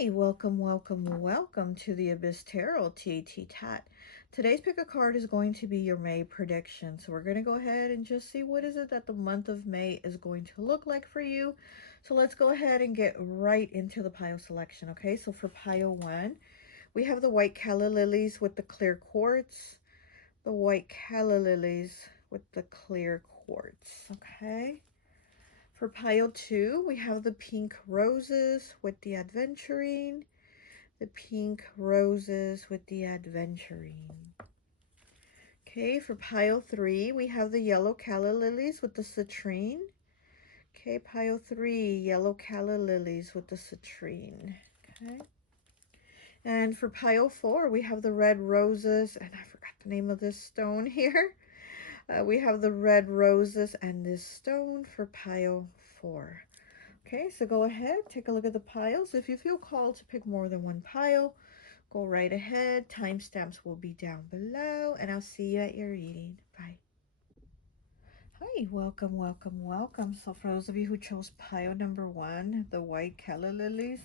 Hi, welcome, welcome, welcome to the Abyss Tarot T.A.T. Today's pick a card is going to be your May prediction. So we're going to go ahead and just see what is it that the month of May is going to look like for you. So let's go ahead and get right into the pile selection, okay? So for pile 1, we have the white Cala lilies with the clear quartz. The white Cala lilies with the clear quartz, okay? For pile 2, we have the pink roses with the adventuring. The pink roses with the adventuring. Okay, for pile 3, we have the yellow calla lilies with the citrine. Okay, pile 3, yellow calla lilies with the citrine. Okay. And for pile 4, we have the red roses, and I forgot the name of this stone here. We have the red roses and this stone for pile 4. Okay, so go ahead, take a look at the piles. If you feel called to pick more than one pile, go right ahead. Timestamps will be down below, and I'll see you at your reading. Bye. Hi, welcome, welcome, welcome. So for those of you who chose pile number 1, the white Calla lilies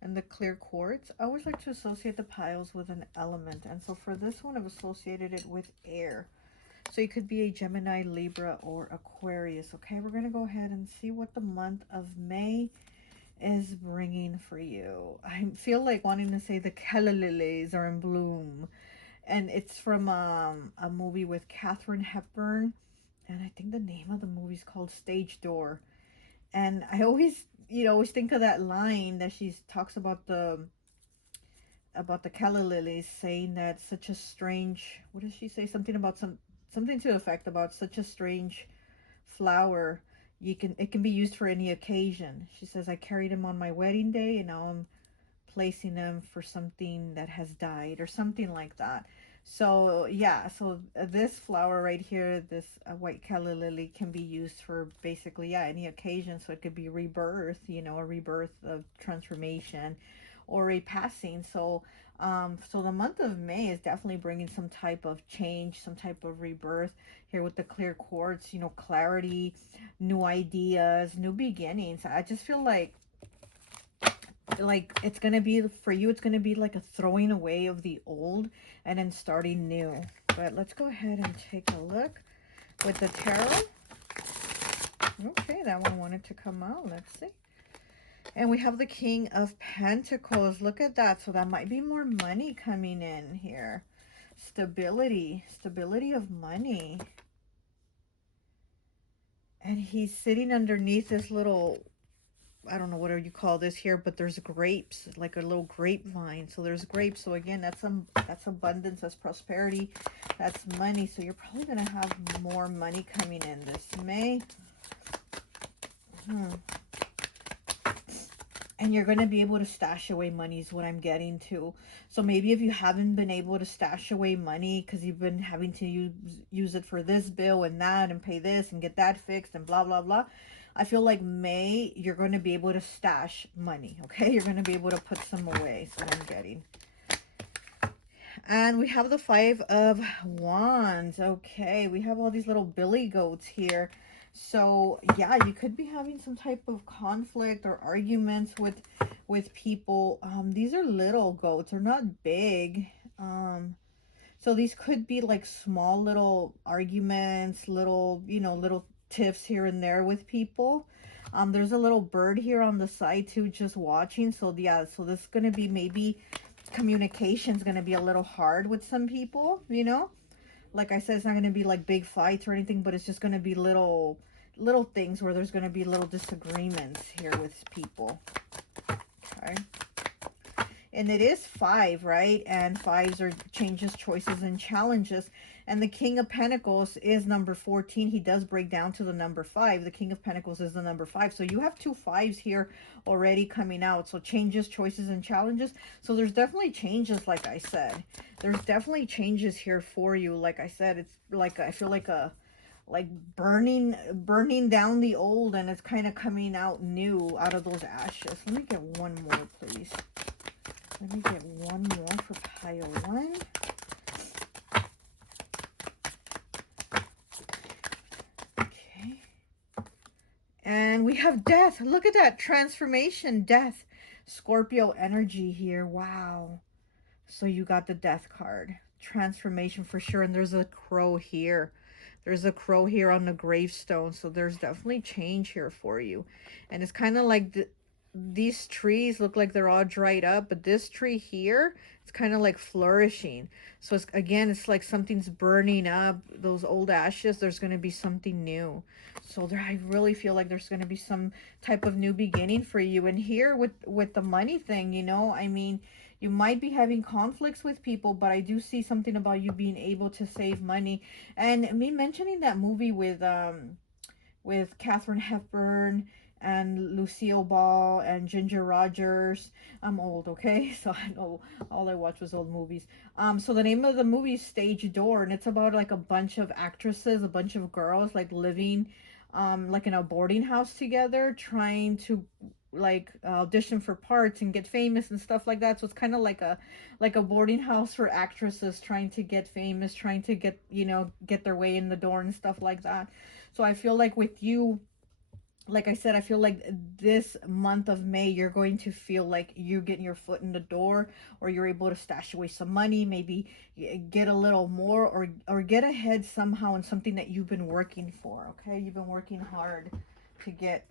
and the clear quartz, I always like to associate the piles with an element. And so for this one, I've associated it with air. So you could be a Gemini, Libra, or Aquarius. Okay, we're going to go ahead and see what the month of May is bringing for you. I feel like wanting to say the Calla lilies are in bloom. And it's from a movie with Katharine Hepburn. And I think the name of the movie is called Stage Door. And I always, always think of that line that she talks about the Calla lilies, saying that such a strange, what does she say? Something about something to the effect about such a strange flower. It can be used for any occasion. She says, I carried him on my wedding day and now I'm placing them for something that has died or something like that. So yeah, so this flower right here, this white Calla lily, can be used for basically, yeah, any occasion. So it could be rebirth, a rebirth of transformation or a passing. So so the month of May is definitely bringing some type of change, some type of rebirth here with the clear quartz, clarity, new ideas, new beginnings. I just feel like it's gonna be, for you, it's gonna be like a throwing away of the old and then starting new. But let's go ahead and take a look with the tarot. Okay, that one wanted to come out. Let's see. And we have the King of Pentacles. Look at that. So that might be more money coming in here. Stability of money. And he's sitting underneath this little, I don't know what you call this here, but there's grapes, like a little grapevine. So there's grapes. So again, that's abundance, that's prosperity, that's money. So you're probably going to have more money coming in this May. And you're going to be able to stash away money is what I'm getting to. So maybe if you haven't been able to stash away money because you've been having to use it for this bill and that and pay this and get that fixed and blah, blah, blah. I feel like May, you're going to be able to stash money, okay? You're going to be able to put some away. Is what I'm getting. And we have the 5 of Wands. Okay, we have all these little billy goats here. So yeah, you could be having some type of conflict or arguments with people. These are little goats. They're not big. So these could be like small little arguments, little tiffs here and there with people. There's a little bird here on the side too, just watching. So yeah, so this is going to be, maybe communication's going to be a little hard with some people, Like I said, it's not going to be like big fights or anything, but it's just going to be little things where there's going to be little disagreements here with people. Okay. And it is 5, right? And 5s are changes, choices, and challenges. And the King of Pentacles is number 14. He does break down to the number 5. The King of Pentacles is the number 5. So you have 2 5s here already coming out. So changes, choices, and challenges. So there's definitely changes, like I said. There's definitely changes here for you. Like I said, it's like, I feel like burning down the old, and it's kind of coming out new out of those ashes. Let me get one more, please. Let me get one more for pile 1. Okay. And we have death. Look at that. Transformation, death. Scorpio energy here. Wow. So you got the death card. Transformation for sure. And there's a crow here. There's a crow here on the gravestone. So there's definitely change here for you. And it's kind of like these trees look like they're all dried up. But this tree here, it's kind of like flourishing. So it's, again, it's like something's burning up. Those old ashes, there's going to be something new. So there, I really feel like there's going to be some type of new beginning for you. And here with the money thing, you know, I mean, you might be having conflicts with people, but I do see something about you being able to save money. And me mentioning that movie with Katharine Hepburn and Lucille Ball and Ginger Rogers. I'm old, okay? So I know all I watched was old movies. So the name of the movie is Stage Door, and it's about like a bunch of actresses, a bunch of girls like living like in a boarding house together, trying to like audition for parts and get famous and stuff like that. So it's kind of like a boarding house for actresses trying to get famous, trying to get, you know, get their way in the door and stuff like that. So I feel like with you, like I said, I feel like this month of May, you're going to feel like you're getting your foot in the door, or you're able to stash away some money, maybe get a little more, or get ahead somehow in something that you've been working for. Okay, you've been working hard to get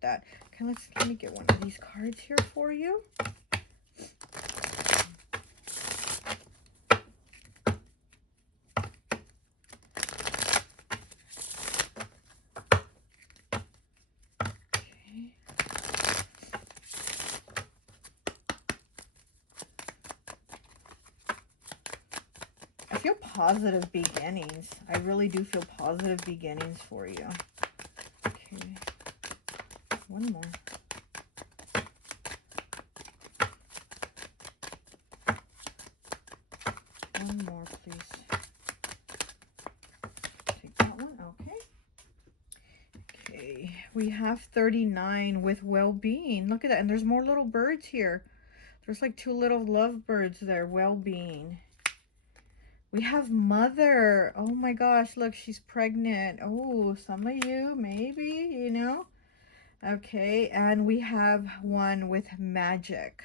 that. Okay, let me get one of these cards here for you. I feel positive beginnings. I really do feel positive beginnings for you. Okay. One more. One more, please. Take that one. Okay. Okay. We have 39 with well-being. Look at that. And there's more little birds here. There's like 2 little lovebirds there. Well-being. We have mother. Oh my gosh, look, she's pregnant. Oh, some of you, maybe, you know. Okay, and we have one with magic.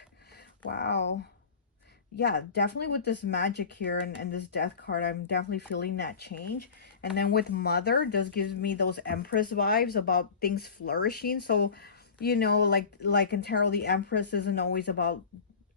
Wow. Yeah, definitely with this magic here and this death card, I'm definitely feeling that change. And then with mother, does gives me those empress vibes about things flourishing. So, you know, like in tarot, the empress isn't always about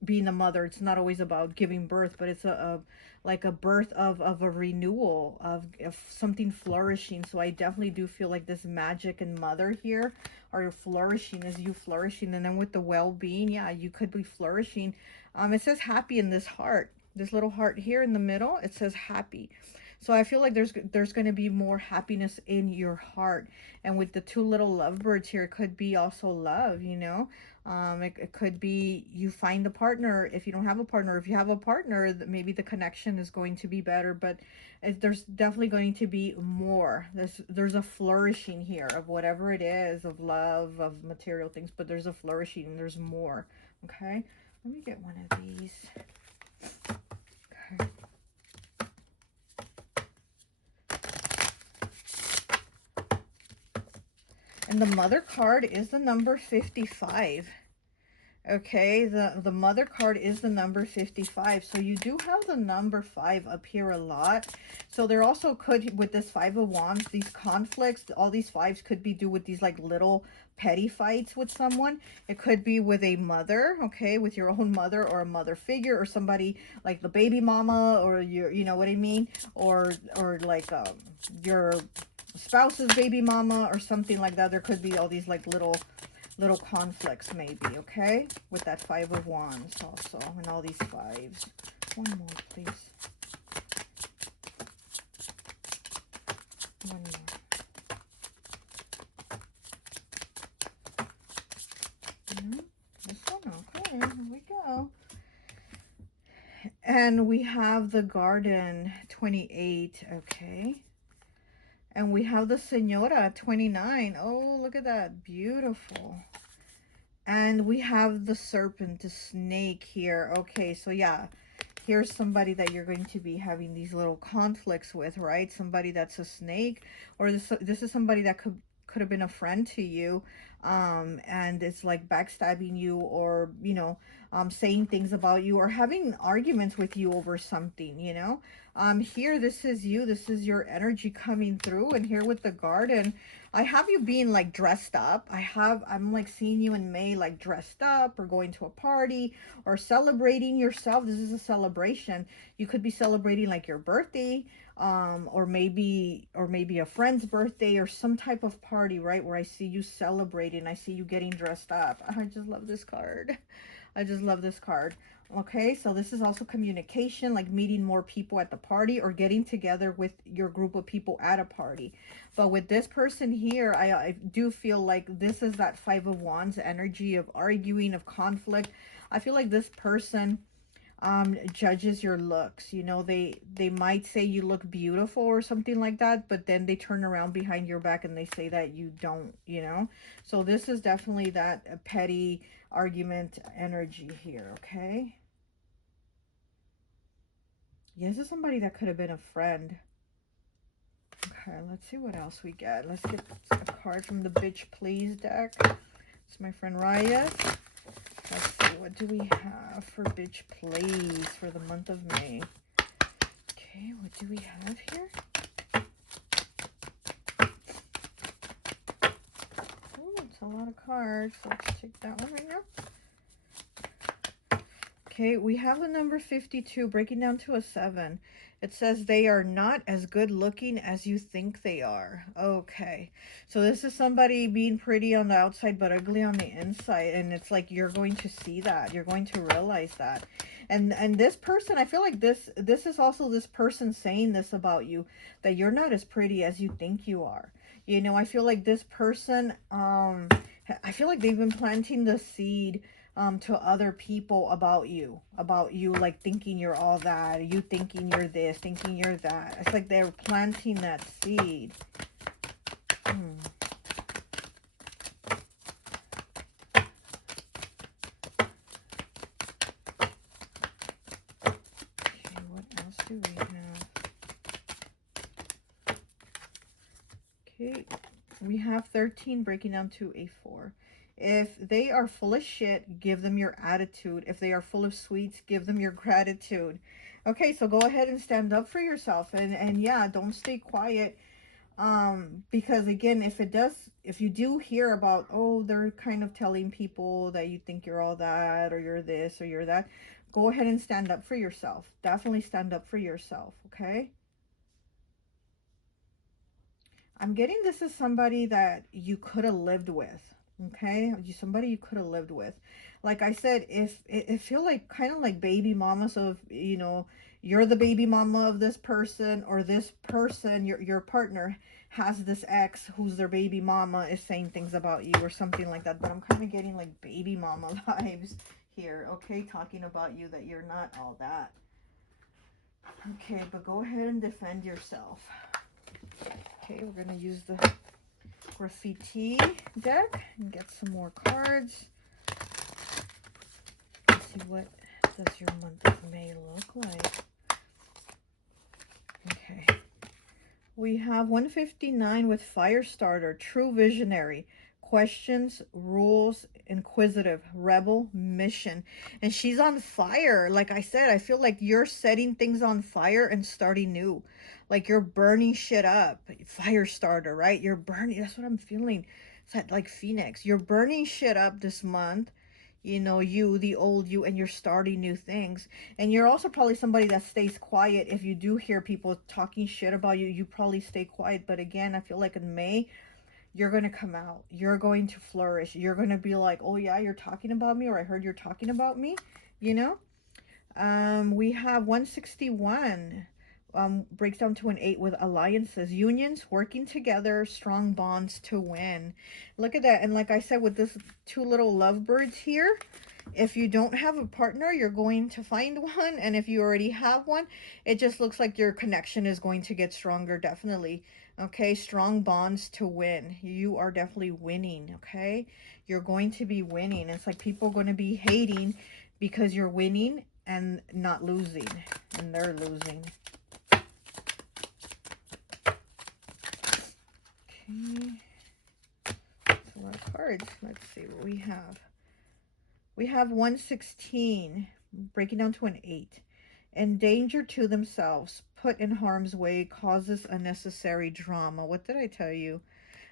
being a mother. It's not always about giving birth, but it's a like a birth of a renewal of something flourishing. So I definitely do feel like this magic and mother here are flourishing, as you flourishing. And then with the well-being, yeah, you could be flourishing. It says happy in this heart, this little heart here in the middle, it says happy. So I feel like there's going to be more happiness in your heart. And with the 2 little lovebirds here, it could be also love, you know. It could be you find a partner if you don't have a partner. If you have a partner, maybe the connection is going to be better, but there's definitely going to be more. There's a flourishing here of whatever it is, of love, of material things, but there's a flourishing and there's more. Okay, let me get one of these. Okay. And the mother card is the number 55. Okay, the mother card is the number 55. So you do have the number 5 up here a lot. So there also could, with this 5 of Wands, these conflicts, all these 5s could be due with these like little petty fights with someone. It could be with a mother, okay, with your own mother or a mother figure, or somebody like the baby mama, or your, you know what I mean? Or like your spouse's baby mama or something like that. There could be all these like little conflicts maybe, okay, with that 5 of Wands also, and all these 5s. One more, please. One more. This one, okay, here we go. And we have the Garden, 28, okay. And we have the Senora, 29. Oh, look at that, beautiful. And we have the Serpent, the snake here. Okay, so yeah, here's somebody that you're going to be having these little conflicts with, right? Somebody that's a snake, or this is somebody that could have been a friend to you, and it's like backstabbing you, or you know, saying things about you, or having arguments with you over something, you know. Here, this is you, this is your energy coming through. And here with the garden, I have you being like dressed up. I'm like seeing you in May like dressed up, or going to a party, or celebrating yourself. This is a celebration. You could be celebrating like your birthday, or maybe a friend's birthday, or some type of party, right, where I see you celebrating, I see you getting dressed up. I just love this card. I just love this card. Okay, so this is also communication, like meeting more people at the party, or getting together with your group of people at a party. But with this person here, I do feel like this is that Five of Wands energy of arguing, of conflict. I feel like this person judges your looks. You know, they might say you look beautiful or something like that, but then they turn around behind your back and they say that you don't, you know. So this is definitely that petty argument energy here. Okay, yes, this is somebody that could have been a friend. Okay, let's see what else we get. Let's get a card from the Bitch Please deck. It's my friend Raya. Let's see, what do we have for Bitch Please for the month of May? Okay, what do we have here? Oh, it's a lot of cards. Let's take that one right now. Okay, we have the number 52 breaking down to a 7. It says they are not as good looking as you think they are. Okay, so this is somebody being pretty on the outside but ugly on the inside, and it's like you're going to see that. You're going to realize that. And this person, I feel like this is also this person saying this about you, that you're not as pretty as you think you are. You know, I feel like this person, I feel like they've been planting the seed to other people about you, like thinking you're all that, you thinking you're this, thinking you're that. It's like they're planting that seed. Okay, what else do we have? Okay, we have 13 breaking down to a 4. If they are full of shit, give them your attitude. If they are full of sweets, give them your gratitude. Okay, so go ahead and stand up for yourself, and yeah, don't stay quiet. Because again, if you do hear about, oh, they're kind of telling people that you think you're all that, or you're this, or you're that, go ahead and stand up for yourself. Definitely stand up for yourself, okay? I'm getting this is somebody that you could have lived with. Okay, somebody you could have lived with. Like I said, if it feel like kind of like baby mama. So if, you know, you're the baby mama of this person, or this person, your partner has this ex who's their baby mama, is saying things about you or something like that. But I'm kind of getting like baby mama vibes here. Okay, talking about you, that you're not all that. Okay, but go ahead and defend yourself. Okay, we're gonna use the graffiti deck and get some more cards. Let's see, what does your month of May look like? Okay, we have 159 with Firestarter, True Visionary, Questions, Rules, Inquisitive, Rebel, Mission. And she's on fire. Like I said, I feel like you're setting things on fire and starting new. Like you're burning shit up. Firestarter, right? You're burning. That's what I'm feeling. It's that like Phoenix. You're burning shit up this month. You know, you, the old you, and you're starting new things. And you're also probably somebody that stays quiet. If you do hear people talking shit about you, you probably stay quiet. But again, I feel like in May, you're going to come out. You're going to flourish. You're going to be like, oh yeah, you're talking about me, or I heard you're talking about me, you know? We have 161, breaks down to an 8 with alliances, unions, working together, strong bonds to win. Look at that. And like I said, with this 2 little lovebirds here, if you don't have a partner, you're going to find one. And if you already have one, it just looks like your connection is going to get stronger, definitely. Okay, strong bonds to win. You are definitely winning, okay? You're going to be winning. It's like people are going to be hating because you're winning and not losing, and they're losing. Okay. a lot of cards. Let's see what we have. We have 116, breaking down to an 8. Endanger to themselves, put in harm's way, causes unnecessary drama. What did I tell you?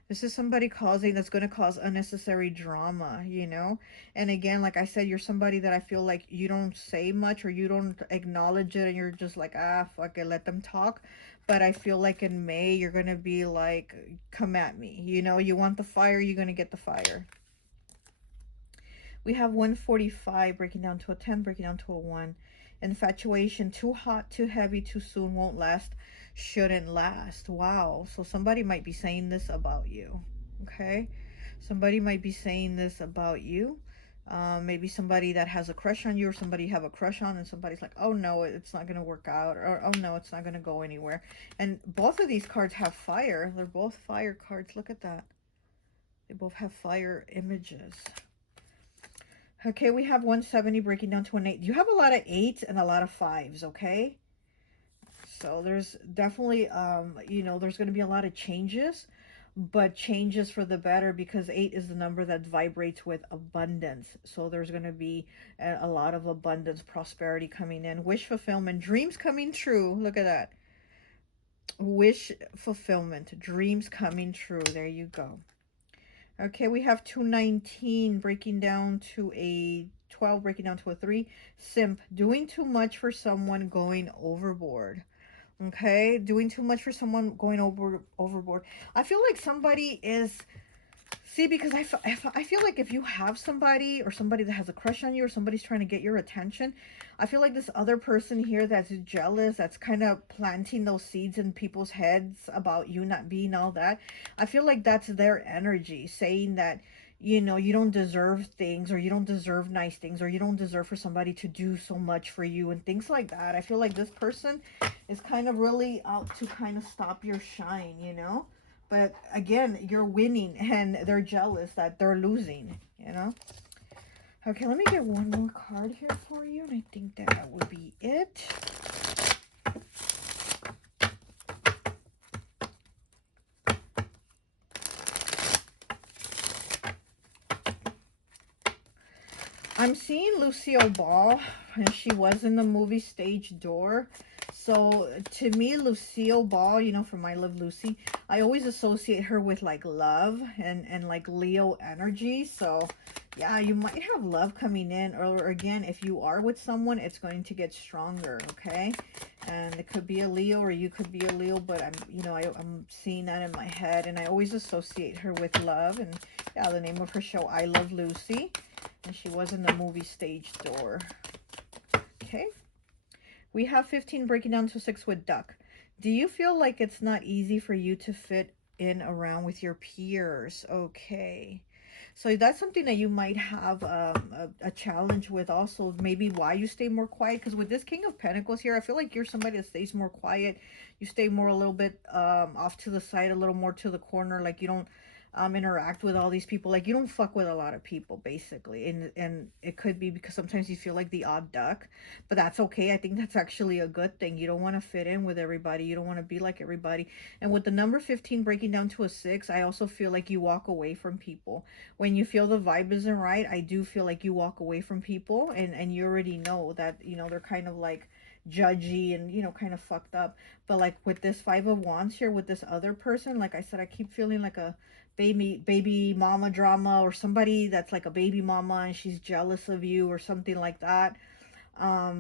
This is somebody causing that's going to cause unnecessary drama, you know? And again, like I said, you're somebody that I feel like you don't say much or you don't acknowledge it and you're just like, ah, fuck it, let them talk. But I feel like in May, you're going to be like, come at me. You know, you want the fire, you're going to get the fire. We have 145 breaking down to a 10, breaking down to a 1. Infatuation, too hot, too heavy, too soon, won't last, shouldn't last. Wow. So somebody might be saying this about you. Okay. Somebody might be saying this about you. Maybe somebody that has a crush on you or somebody you have a crush on and somebody's like, oh no, it's not going to work out, or oh no, it's not going to go anywhere. And both of these cards have fire. They're both fire cards. Look at that. They both have fire images. Okay, we have 170 breaking down to an 8. You have a lot of 8s and a lot of 5s, okay? So there's definitely, you know, there's going to be a lot of changes, but changes for the better because 8 is the number that vibrates with abundance. So there's going to be a lot of abundance, prosperity coming in, wish fulfillment, dreams coming true. Look at that. Wish fulfillment, dreams coming true. There you go. Okay, we have 219 breaking down to a 12, breaking down to a 3. Simp, doing too much for someone, going overboard. Okay, doing too much for someone, going overboard. I feel like somebody is... See, because I feel like if you have somebody or somebody that has a crush on you or somebody's trying to get your attention, I feel like this other person here that's jealous, that's kind of planting those seeds in people's heads about you not being all that. I feel like that's their energy saying that, you know, you don't deserve things or you don't deserve nice things or you don't deserve for somebody to do so much for you and things like that. I feel like this person is kind of really out to kind of stop your shine, you know? But again, you're winning and they're jealous that they're losing, you know? Okay, let me get one more card here for you. And I think that would be it. I'm seeing Lucille Ball, and she was in the movie Stage Door. So to me, Lucille Ball, you know, from I Love Lucy, I always associate her with like love and like Leo energy. So yeah, you might have love coming in, or again, if you are with someone, it's going to get stronger, okay? And it could be a Leo or you could be a Leo, but I'm, you know, I'm seeing that in my head, and I always associate her with love. And yeah, the name of her show, I Love Lucy, and she was in the movie Stage Door. Okay. We have 15 breaking down to 6 with duck. Do you feel like it's not easy for you to fit in around with your peers? Okay. So that's something that you might have a challenge with also. Maybe why you stay more quiet. Because with this King of Pentacles here, I feel like you're somebody that stays more quiet. You stay more a little bit off to the side, a little more to the corner. Like you don't interact with all these people. Like you don't fuck with a lot of people basically, and it could be because sometimes you feel like the odd duck, but that's okay. I think that's actually a good thing. You don't want to fit in with everybody, you don't want to be like everybody. And with the number 15 breaking down to a 6, I also feel like you walk away from people when you feel the vibe isn't right. I do feel like you walk away from people, and you already know that, you know, they're kind of like judgy and, you know, kind of fucked up. But like with this 5 of Wands here with this other person, like I said, I keep feeling like a baby mama drama, or somebody that's like a baby mama and she's jealous of you or something like that.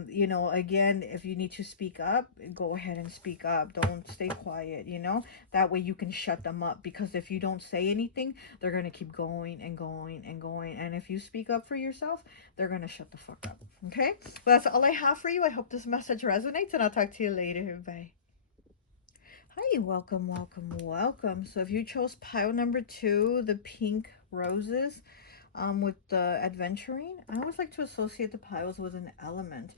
You know, again, if you need to speak up, go ahead and speak up. Don't stay quiet, you know? That way you can shut them up, because if you don't say anything, they're going to keep going and going and going. And if you speak up for yourself, they're going to shut the fuck up. Okay? But that's all I have for you. I hope this message resonates, and I'll talk to you later. Bye. Hi, welcome, welcome, welcome. So if you chose pile number 2, the pink roses, with the adventuring, I always like to associate the piles with an element.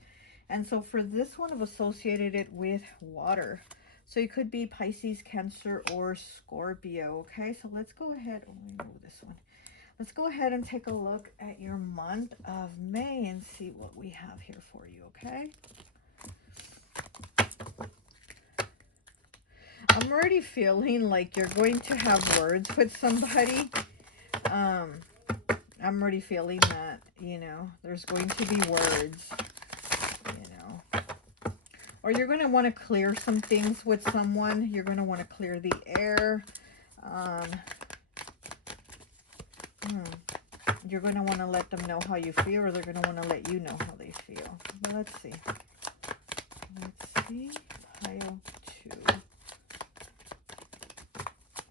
And so for this one, I've associated it with water. So it could be Pisces, Cancer, or Scorpio. Okay, so let's go ahead. Oh, let me move this one. Let's go ahead and take a look at your month of May and see what we have here for you, okay? I'm already feeling like you're going to have words with somebody. I'm already feeling that, you know, there's going to be words, you know. Or you're going to want to clear some things with someone. You're going to want to clear the air. You're going to want to let them know how you feel, or they're going to want to let you know how they feel. But let's see. Let's see. Pile 2.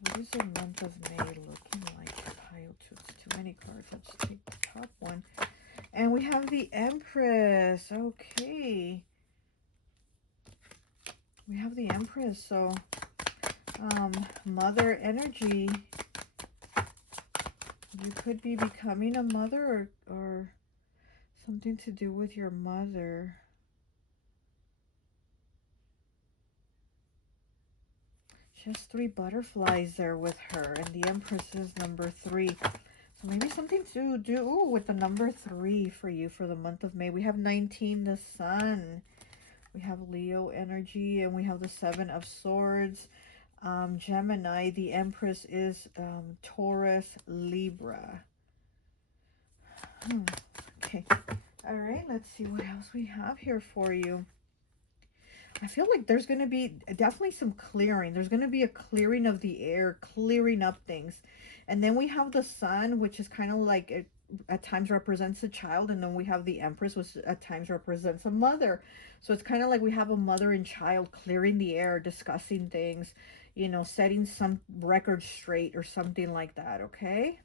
What is the month of May looking like? Pile 2. It's too many cards. Let's take the top one. And we have the Empress. Okay. We have the Empress. So, mother energy. You could be becoming a mother, or something to do with your mother. She has 3 butterflies there with her, and the Empress is number 3. So maybe something to do with the number 3 for you for the month of May. We have 19, the Sun. We have Leo energy, and we have the 7 of Swords. Gemini, the Empress is Taurus, Libra. Okay. All right, let's see what else we have here for you. I feel like there's going to be definitely some clearing. There's going to be a clearing of the air, clearing up things. And then we have the Sun, which is kind of like it at times represents a child. And then we have the Empress, which at times represents a mother. So it's kind of like we have a mother and child clearing the air, discussing things, you know, setting some records straight or something like that, okay?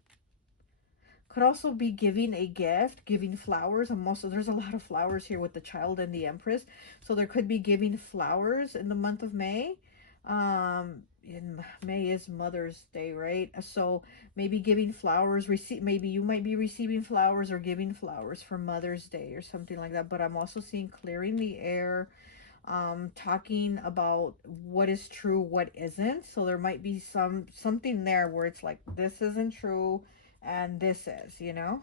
Could also be giving a gift, giving flowers. And also, there's a lot of flowers here with the child and the Empress. So there could be giving flowers in the month of May. In May is Mother's Day, right? So maybe giving flowers, maybe you might be receiving flowers or giving flowers for Mother's Day or something like that. But I'm also seeing clearing the air, talking about what is true, what isn't. So there might be something there where it's like, this isn't true and this is, you know.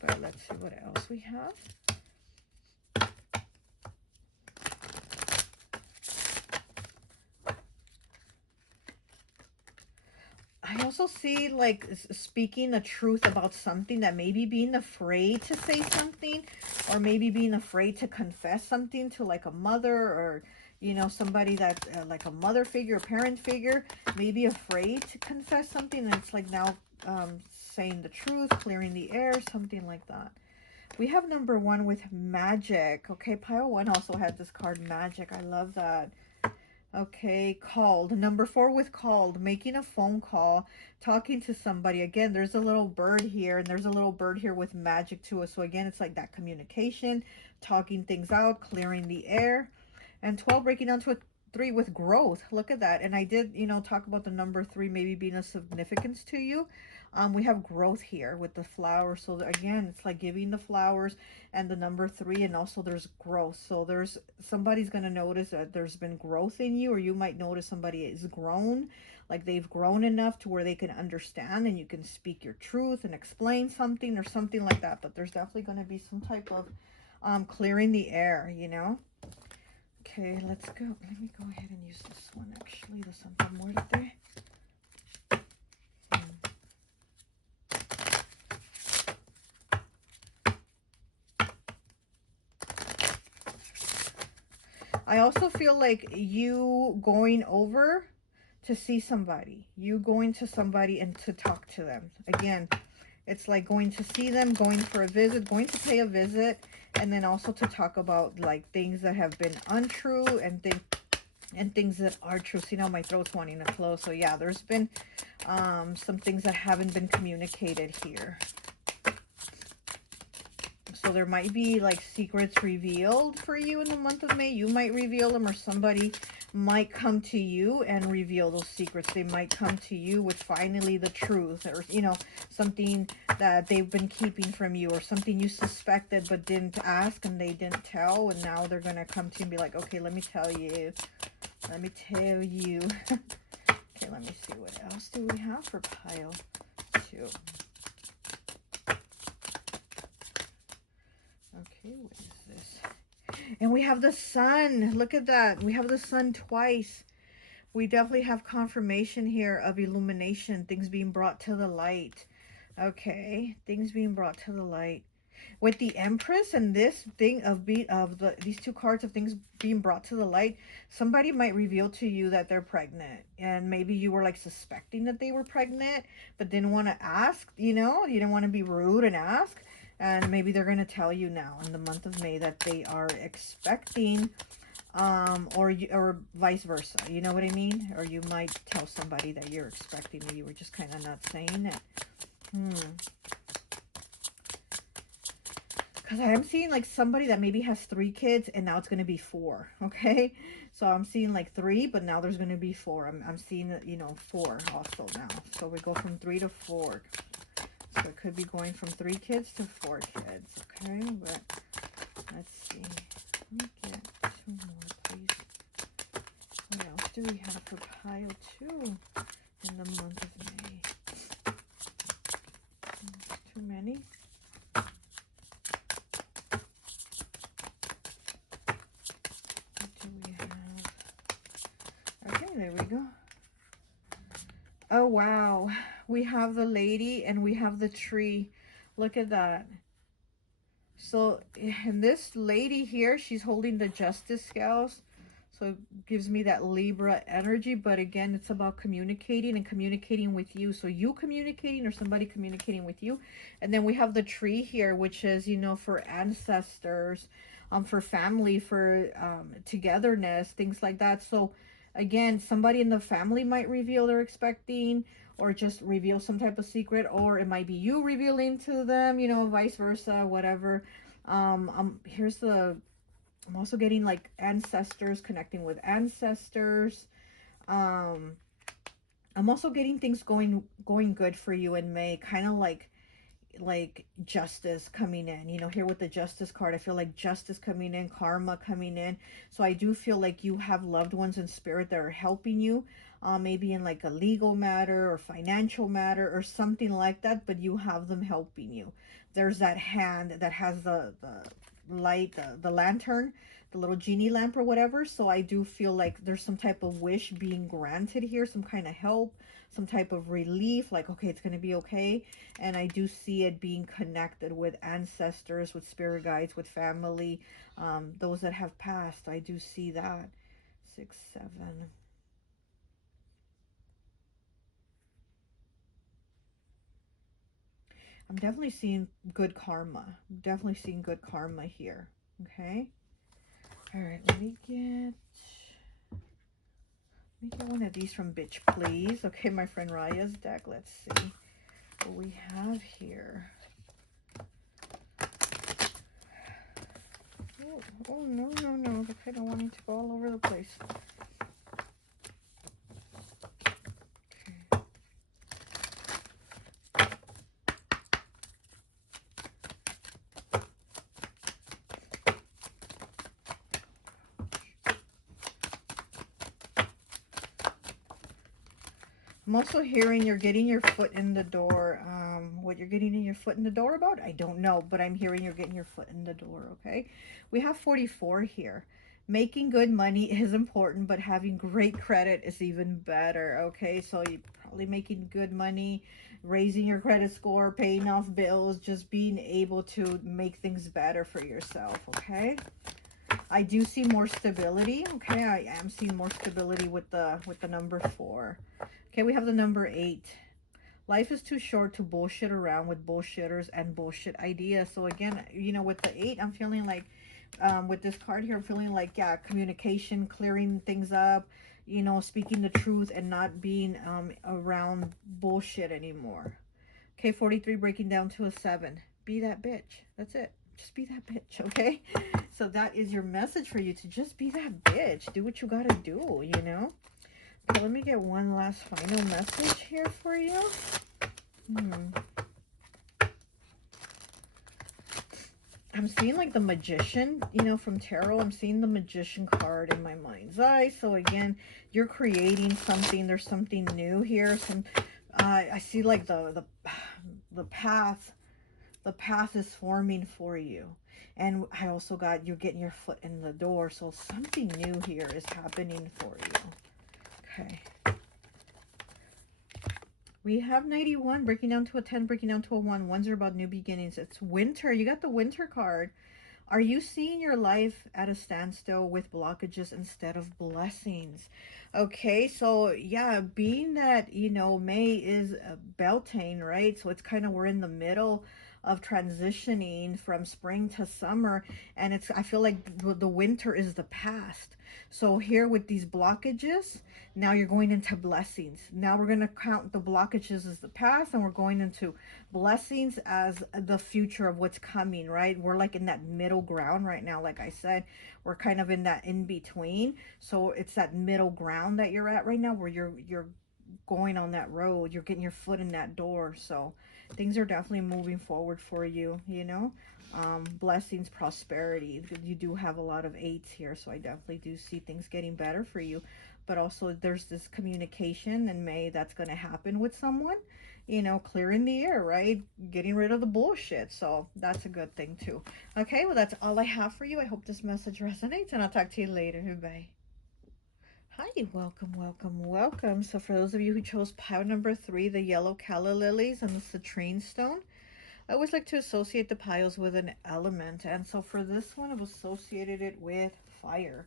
But let's see what else we have. I also see like speaking the truth about something, that maybe being afraid to say something, or maybe being afraid to confess something to like a mother, or you know, somebody that like a mother figure, a parent figure, maybe afraid to confess something, and it's like now saying the truth, clearing the air, something like that. We have number 1 with magic. Okay, pile 1 also had this card, magic. I love that. Okay, called. Number 4 with called, making a phone call, talking to somebody. Again, there's a little bird here, and there's a little bird here with magic to it. So again, it's like that communication, talking things out, clearing the air. And 12 breaking down to a 3 with growth. Look at that. And I did, you know, talk about the number 3 maybe being a significance to you. We have growth here with the flowers. So again, it's like giving the flowers and the number 3, and also there's growth. So there's somebody's going to notice that there's been growth in you, or you might notice somebody is grown, like they've grown enough to where they can understand and you can speak your truth and explain something or something like that. But there's definitely going to be some type of clearing the air, you know. Okay, let's go. Let me go ahead and use this one, actually, the Santa Muerte. I also feel like you going over to see somebody. You going to somebody and to talk to them. Again, it's like going to see them, going for a visit, going to pay a visit, and then also to talk about like things that have been untrue and things that are true. See, now my throat's wanting to close. So yeah, there's been some things that haven't been communicated here. So there might be like secrets revealed for you in the month of May. You might reveal them, or somebody might come to you and reveal those secrets. They might come to you with finally the truth, or, you know, something that they've been keeping from you, or something you suspected but didn't ask and they didn't tell. And now they're going to come to you and be like, okay, let me tell you. Let me tell you. Okay, let me see. What else do we have for pile 2? Okay, what is this? And we have the Sun. Look at that. We have the Sun twice. We definitely have confirmation here of illumination, things being brought to the light. Okay, things being brought to the light. With the Empress and this thing of these two cards of things being brought to the light, somebody might reveal to you that they're pregnant, and maybe you were like suspecting that they were pregnant but didn't want to ask, you know, you didn't want to be rude and ask, and maybe they're going to tell you now in the month of May that they are expecting, or vice versa, you know what I mean? Or you might tell somebody that you're expecting and you were just kind of not saying it. Because I am seeing like somebody that maybe has 3 kids and now it's going to be 4. Okay. So I'm seeing like 3, but now there's going to be 4. I'm seeing, you know, 4 also now. So we go from 3 to 4. So it could be going from 3 kids to 4 kids. Okay. But let's see. Let me get 2 more, please. What else do we have for pile 2 in the month of May? Too many. There we go. Oh, wow. We have the lady and we have the tree. Look at that. So, and this lady here, she's holding the justice scales. So it gives me that Libra energy. But again, it's about communicating and communicating with you. So you communicating or somebody communicating with you. And then we have the tree here, which is, you know, for ancestors, for family, for togetherness, things like that. So again, somebody in the family might reveal they're expecting, or just reveal some type of secret, or it might be you revealing to them, you know, vice versa, whatever. Here's the, I'm also getting like ancestors, connecting with ancestors. I'm also getting things going good for you in May, kind of like justice coming in, you know, here with the justice card. I feel like justice coming in, karma coming in. So I do feel like you have loved ones in spirit that are helping you, maybe in like a legal matter or financial matter or something like that, but you have them helping you. There's that hand that has the light, the lantern, the little genie lamp or whatever. So I do feel like there's some type of wish being granted here, some kind of help, some type of relief, like, okay, it's going to be okay. And I do see it being connected with ancestors, with spirit guides, with family, those that have passed. I do see that. 6, 7. I'm definitely seeing good karma. I'm definitely seeing good karma here. Okay. All right. Let me get one of these from Bitch, please. Okay, my friend Raya's deck. Let's see what we have here. Oh, no, no, no. Okay, I don't want it to go all over the place. I'm also hearing you're getting your foot in the door. What you're getting in your foot in the door about, I don't know, but I'm hearing you're getting your foot in the door, okay? We have 44 here. Making good money is important, but having great credit is even better, okay? So you're probably making good money, raising your credit score, paying off bills, just being able to make things better for yourself, okay? I do see more stability, okay? I am seeing more stability with the number 4. Okay, we have the number 8. Life is too short to bullshit around with bullshitters and bullshit ideas. So again, you know, with the 8, I'm feeling like, with this card here, I'm feeling like, yeah, communication, clearing things up, you know, speaking the truth and not being around bullshit anymore. Okay, 43 breaking down to a 7. Be that bitch. That's it. Just be that bitch, okay? So that is your message for you, to just be that bitch. Do what you gotta do, you know? Okay, let me get one last final message here for you. I'm seeing like the Magician, you know, from Tarot. I'm seeing the Magician card in my mind's eye. So again, you're creating something. There's something new here. I see like the path. The path is forming for you. And I also got you're getting your foot in the door. So something new here is happening for you. Okay. We have 91 breaking down to a 10, breaking down to a 1. Ones are about new beginnings. It's winter. You got the winter card. Are you seeing your life at a standstill with blockages instead of blessings? Okay, so yeah, being that, you know, May is Beltane, right? So it's kind of, we're in the middle of transitioning from spring to summer, and it's, I feel like the winter is the past. So here with these blockages, now you're going into blessings. Now we're going to count the blockages as the past, and we're going into blessings as the future of what's coming, right? We're like in that middle ground right now. Like I said, we're kind of in that in between. So it's that middle ground that you're at right now, where you're going on that road, you're getting your foot in that door. So things are definitely moving forward for you, you know. Blessings, prosperity. You do have a lot of eights here, so I definitely do see things getting better for you. But also there's this communication in May that's going to happen with someone, you know, clearing the air, right? Getting rid of the bullshit. So that's a good thing too. Okay, well, that's all I have for you. I hope this message resonates, and I'll talk to you later. Bye. Hi, welcome, welcome, welcome. So for those of you who chose pile number 3, the yellow calla lilies and the citrine stone, I always like to associate the piles with an element. And so for this one, I've associated it with fire.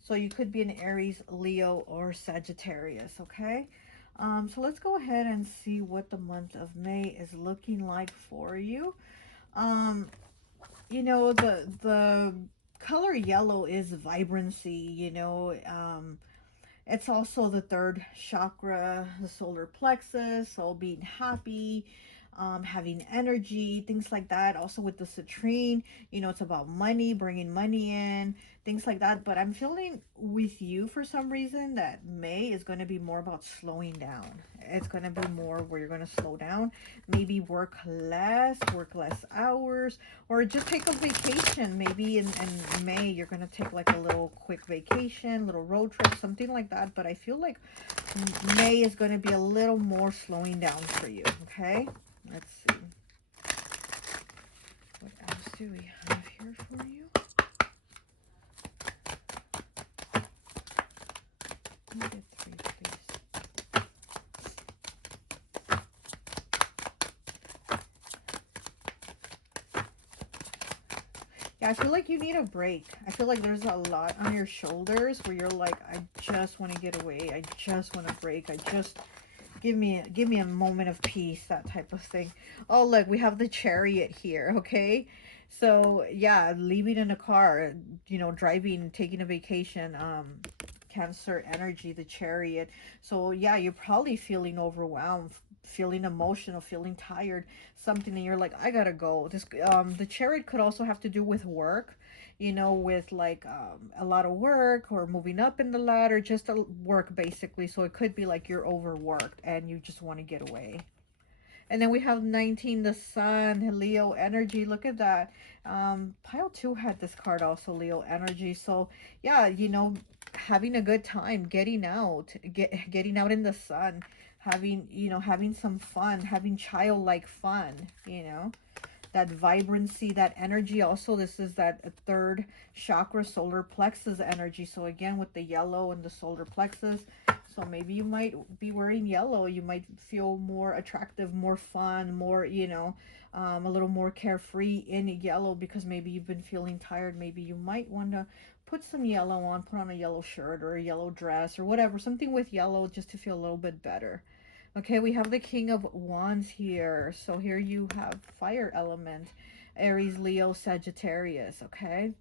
So you could be an Aries, Leo, or Sagittarius, okay? So let's go ahead and see what the month of May is looking like for you. You know, the color yellow is vibrancy, you know. It's also the third chakra, the solar plexus, so being happy, having energy, things like that. Also with the citrine, you know, it's about money, bringing money in, things like that. But I'm feeling with you for some reason that May is going to be more about slowing down. It's going to be more where you're going to slow down, maybe work less hours, or just take a vacation. Maybe in May, you're going to take like a little quick vacation, little road trip, something like that. But I feel like May is going to be a little more slowing down for you, okay? Let's see. What else do we have here for you? Let me get 3, please. Yeah, I feel like you need a break. I feel like there's a lot on your shoulders where you're like, I just want to get away. I just want to break. I just give me a moment of peace, that type of thing. Oh, look, we have the Chariot here, okay? So yeah, leaving in a car, you know, driving, taking a vacation, Cancer energy, the Chariot. So yeah, you're probably feeling overwhelmed, feeling emotional, feeling tired, something, and you're like, I gotta go. This the Chariot could also have to do with work, you know, with like a lot of work or moving up in the ladder, just a work basically. So it could be like you're overworked and you just want to get away. And then we have 19, the Sun, Leo energy. Look at that. Pile 2 had this card also, Leo energy. So yeah, you know, having a good time, getting out in the sun, having, you know, having some fun, having childlike fun, you know, that vibrancy, that energy. Also, this is that third chakra, solar plexus energy. So again, with the yellow and the solar plexus, so maybe you might be wearing yellow. You might feel more attractive, more fun, more, you know, a little more carefree in yellow because maybe you've been feeling tired. Maybe you might want to put some yellow on, put on a yellow shirt or a yellow dress or whatever, something with yellow just to feel a little bit better. Okay, we have the King of Wands here. So here you have fire element, Aries, Leo, Sagittarius, okay?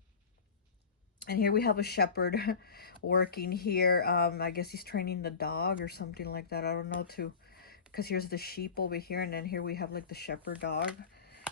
And here we have a shepherd working here. I guess he's training the dog or something like that. I don't know, because here's the sheep over here, and then here we have like the shepherd dog.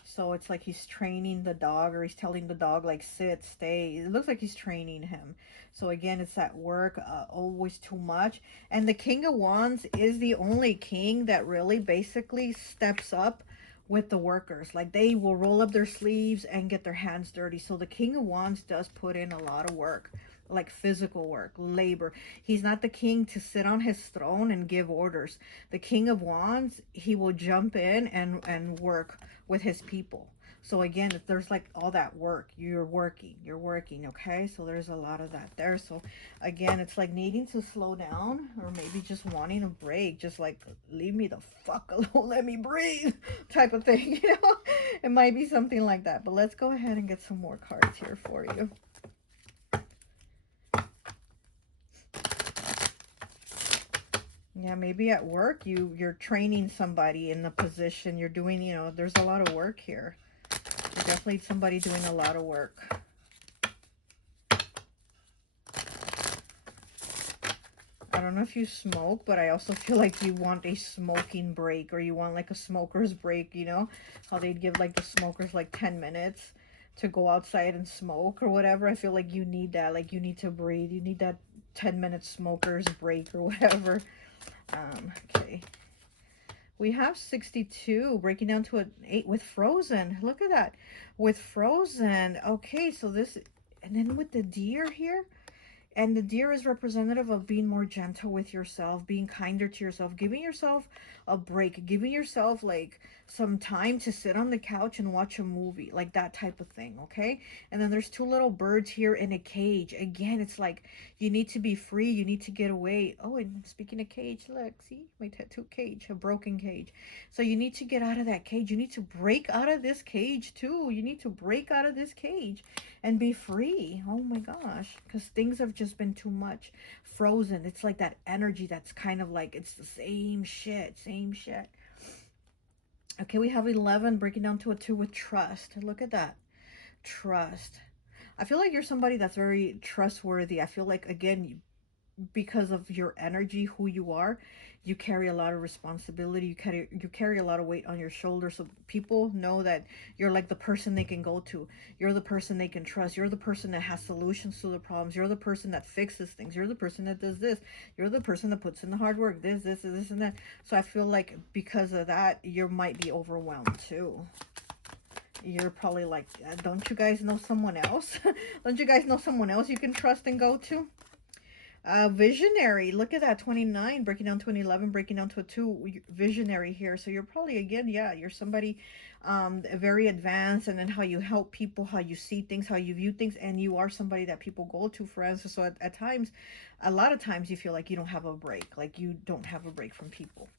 So it's like he's training the dog, or he's telling the dog like sit, stay. It looks like he's training him. So again, it's at work, always too much. And the King of Wands is the only king that really basically steps up with the workers. Like they will roll up their sleeves and get their hands dirty. So the King of Wands does put in a lot of work, like physical work, labor. He's not the king to sit on his throne and give orders. The King of Wands, he will jump in and work with his people. So again, if there's like all that work, you're working, okay? So there's a lot of that there. So again, it's like needing to slow down, or maybe just wanting a break, just like leave me the fuck alone, let me breathe type of thing, you know? It might be something like that. But let's go ahead and get some more cards here for you. Yeah, maybe at work you're training somebody in the position. You're doing, you know, there's a lot of work here. You're definitely somebody doing a lot of work. I don't know if you smoke, but I also feel like you want a smoking break, or you want like a smoker's break, you know? How they'd give like the smokers like 10 minutes to go outside and smoke or whatever. I feel like you need that. Like you need to breathe. You need that 10-minute smoker's break or whatever. Okay. We have 62 breaking down to an 8 with Frozen. Look at that. With Frozen. Okay, so this, and then with the deer here. And the deer is representative of being more gentle with yourself, being kinder to yourself, giving yourself a break, giving yourself like some time to sit on the couch and watch a movie, like that type of thing, okay? And then there's two little birds here in a cage. Again, it's like you need to be free, you need to get away. Oh, and speaking of cage, look, see my tattoo cage, a broken cage. So you need to get out of that cage. You need to break out of this cage too. You need to break out of this cage and be free. Oh my gosh, because things have just been too much. Frozen, it's like that energy that's kind of like it's the same shit, same shit. Okay, we have 11 breaking down to a 2 with trust. Look at that. Trust. I feel like you're somebody that's very trustworthy. I feel like, again, because of your energy, who you are, you carry a lot of responsibility. You carry a lot of weight on your shoulders. So people know that you're like the person they can go to. You're the person they can trust. You're the person that has solutions to the problems. You're the person that fixes things. You're the person that does this. You're the person that puts in the hard work. This, and that. So I feel like because of that, you might be overwhelmed too. You're probably like, don't you guys know someone else? Don't you guys know someone else you can trust and go to? Visionary, look at that, 29 breaking down to an 11, breaking down to a 2. Visionary here. So you're probably, again, yeah, you're somebody very advanced, and then how you help people, how you see things, how you view things, and you are somebody that people go to for answers. So at times, a lot of times you feel like you don't have a break, like you don't have a break from people.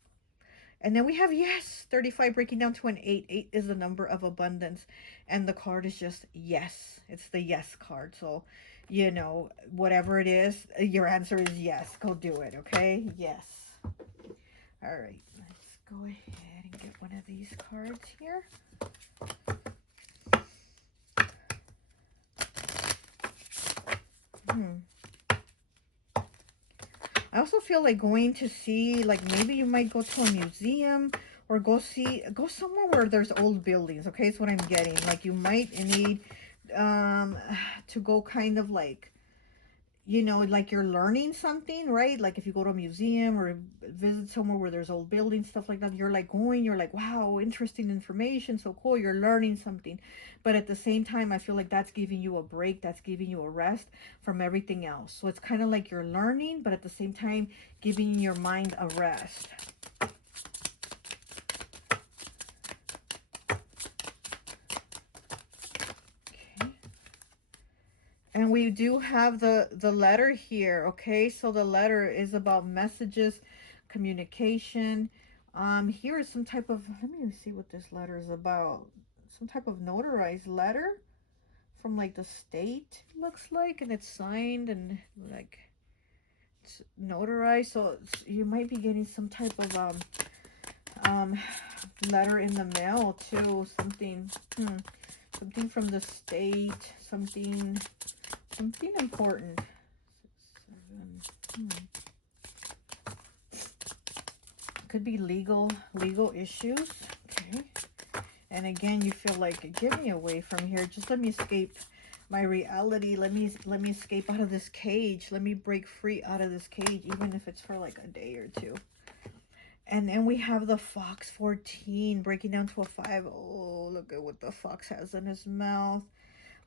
And then we have, yes, 35 breaking down to an 8. 8 is the number of abundance. And the card is just yes. It's the yes card. So, you know, whatever it is, your answer is yes. Go do it, okay? Yes. All right. Let's go ahead and get one of these cards here. I also feel like going to see, like maybe you might go to a museum or go somewhere where there's old buildings. Okay, that's what I'm getting. Like you might need to go kind of like, you know, like you're learning something, right? Like if you go to a museum or visit somewhere where there's old buildings, stuff like that, you're like going, you're like, wow, interesting information, so cool, you're learning something. But at the same time, I feel like that's giving you a break, that's giving you a rest from everything else. So it's kind of like you're learning, but at the same time, giving your mind a rest. And we do have the letter here, okay? So the letter is about messages, communication. Here is some type of, let me see what this letter is about. Some type of notarized letter from like the state, looks like, and it's signed and like it's notarized. So you might be getting some type of letter in the mail too. Something, something from the state, something important. 7. Could be legal issues. Okay. And again, you feel like, get me away from here. Just let me escape my reality. Let me escape out of this cage. Let me break free out of this cage, even if it's for like a day or two. And then we have the fox 14 breaking down to a 5. Oh, look at what the fox has in his mouth.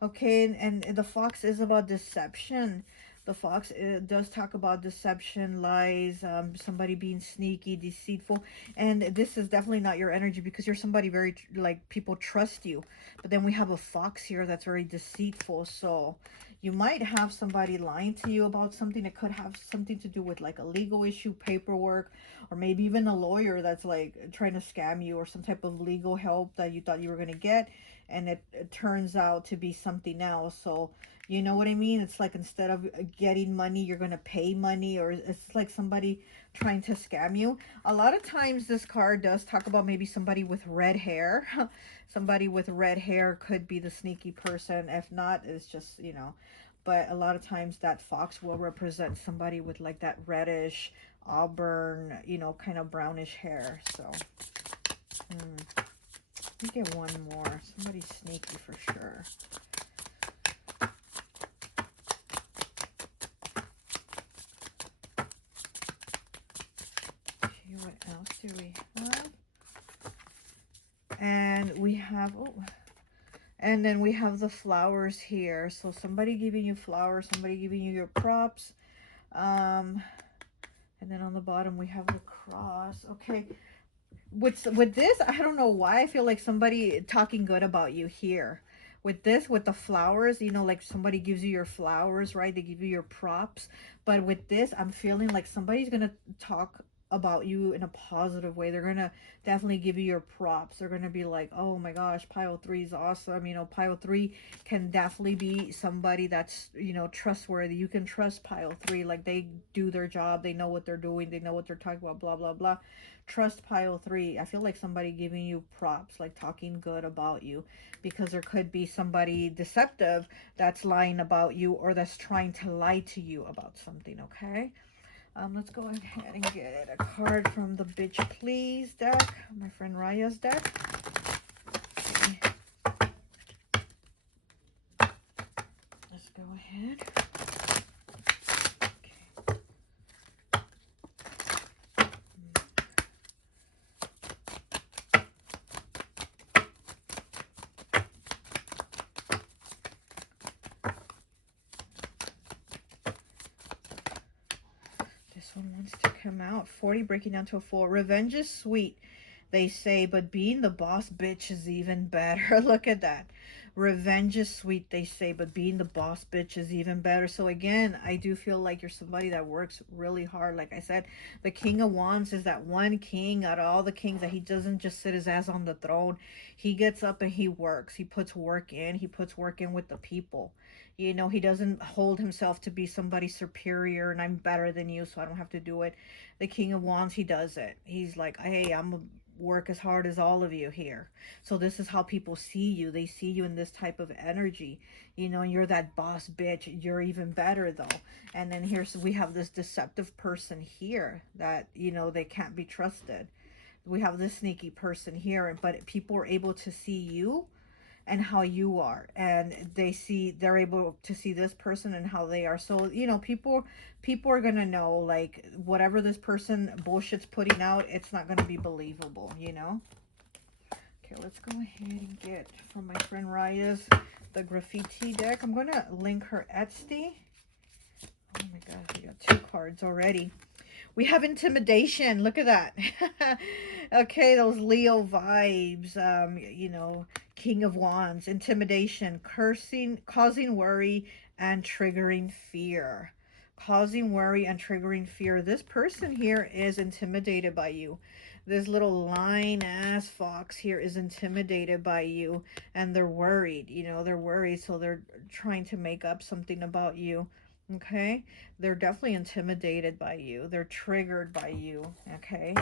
Okay, and the fox is about deception. The fox, it does talk about deception, lies, somebody being sneaky, deceitful. And this is definitely not your energy because you're somebody very, like, people trust you. But then we have a fox here that's very deceitful. So you might have somebody lying to you about something. It could have something to do with like a legal issue, paperwork, or maybe even a lawyer that's like trying to scam you, or some type of legal help that you thought you were going to get. And it turns out to be something else. So you know what I mean? It's like instead of getting money, you're going to pay money, or it's like somebody trying to scam you. A lot of times this card does talk about maybe somebody with red hair. Somebody with red hair could be the sneaky person. If not, it's just, you know. But a lot of times that fox will represent somebody with like that reddish, auburn, you know, kind of brownish hair. So, let me get one more. Somebody sneaky for sure. What else do we have? And we have, oh, and then we have the flowers here. So somebody giving you flowers, somebody giving you your props. And then on the bottom we have the cross. Okay. With this, I don't know why I feel like somebody talking good about you here. With this, with the flowers, you know, like somebody gives you your flowers, right? They give you your props. But with this, I'm feeling like somebody's going to talk about you in a positive way. They're going to definitely give you your props. They're going to be like, oh my gosh, pile 3 is awesome. You know, pile 3 can definitely be somebody that's, you know, trustworthy. You can trust pile 3. Like, they do their job. They know what they're doing. They know what they're talking about, blah, blah, blah. Trust pile 3. I feel like somebody giving you props, like talking good about you, because there could be somebody deceptive that's lying about you, or that's trying to lie to you about something. Okay, let's go ahead and get a card from the Bitch Please deck, my friend Raya's deck. Let's go ahead. One wants to come out. 40 breaking down to a 4. Revenge is sweet, they say, but being the boss bitch is even better. Look at that. Revenge is sweet, they say, but being the boss bitch is even better. So again, I do feel like you're somebody that works really hard. Like I said, the King of Wands is that one king out of all the kings that he doesn't just sit his ass on the throne. He gets up and he works. He puts work in. He puts work in with the people. You know, he doesn't hold himself to be somebody superior and I'm better than you, so I don't have to do it. The King of Wands, he does it. He's like, hey, I'm a work as hard as all of you here. So this is how people see you. They see you in this type of energy. You know, you're that boss bitch. You're even better though. And then here's, we have this deceptive person here that, you know, they can't be trusted. We have this sneaky person here, but people are able to see you and how you are, and they're able to see this person and how they are. So, you know, people are gonna know, like, whatever this person bullshit's putting out, it's not gonna be believable, you know. Okay, let's go ahead and get from my friend Raya's the graffiti deck. I'm gonna link her Etsy. Oh my god, we got 2 cards already. We have intimidation. Look at that. Okay, those Leo vibes. You know, King of Wands, intimidation, cursing, causing worry, and triggering fear. Causing worry and triggering fear. This person here is intimidated by you. This little lying-ass fox here is intimidated by you, and they're worried. You know, they're worried, so they're trying to make up something about you. Okay, they're definitely intimidated by you. They're triggered by you. Okay,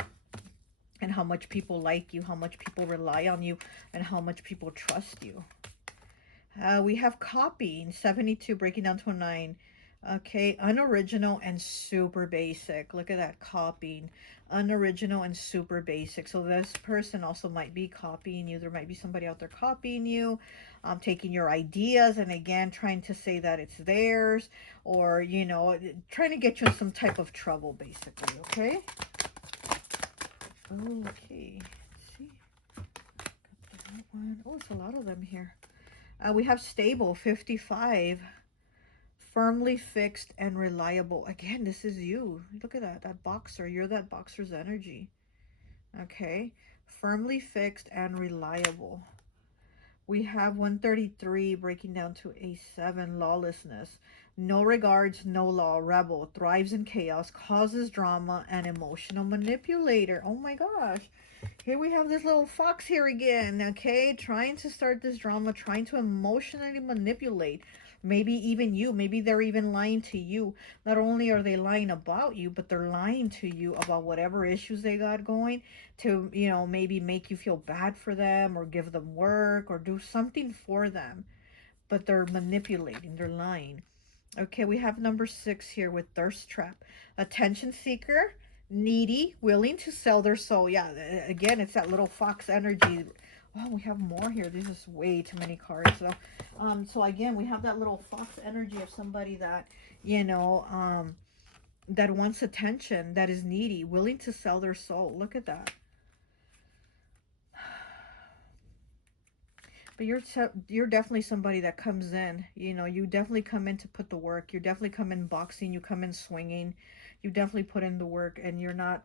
and how much people like you, how much people rely on you, and how much people trust you. We have copying, 72 breaking down to a 9. Okay, unoriginal and super basic. Look at that, copying, unoriginal and super basic. So this person also might be copying you. There might be somebody out there copying you, taking your ideas and again trying to say that it's theirs, or, you know, trying to get you in some type of trouble basically. Okay, okay, let's see, got that one. Oh, it's a lot of them here. We have stable, 55. Firmly fixed and reliable. Again, this is you. Look at that boxer. You're that boxer's energy. Okay. Firmly fixed and reliable. We have 133 breaking down to a 7, lawlessness. No regards, no law, rebel, thrives in chaos, causes drama, and emotional manipulator. Oh my gosh. Here we have this little fox here again, okay? Trying to start this drama, trying to emotionally manipulate. Maybe even you. Maybe they're even lying to you. Not only are they lying about you, but they're lying to you about whatever issues they got going to, you know, maybe make you feel bad for them or give them work or do something for them. But they're manipulating, they're lying. Okay, we have number 6 here with thirst trap. Attention seeker, needy, willing to sell their soul. Yeah, again, it's that little fox energy. Oh, we have more here. This is way too many cards. So again, we have that little fox energy of somebody that, you know, that wants attention, that is needy, willing to sell their soul. Look at that. But you're definitely somebody that comes in. You know, you definitely come in to put the work. You definitely come in boxing. You come in swinging. You definitely put in the work, and you're not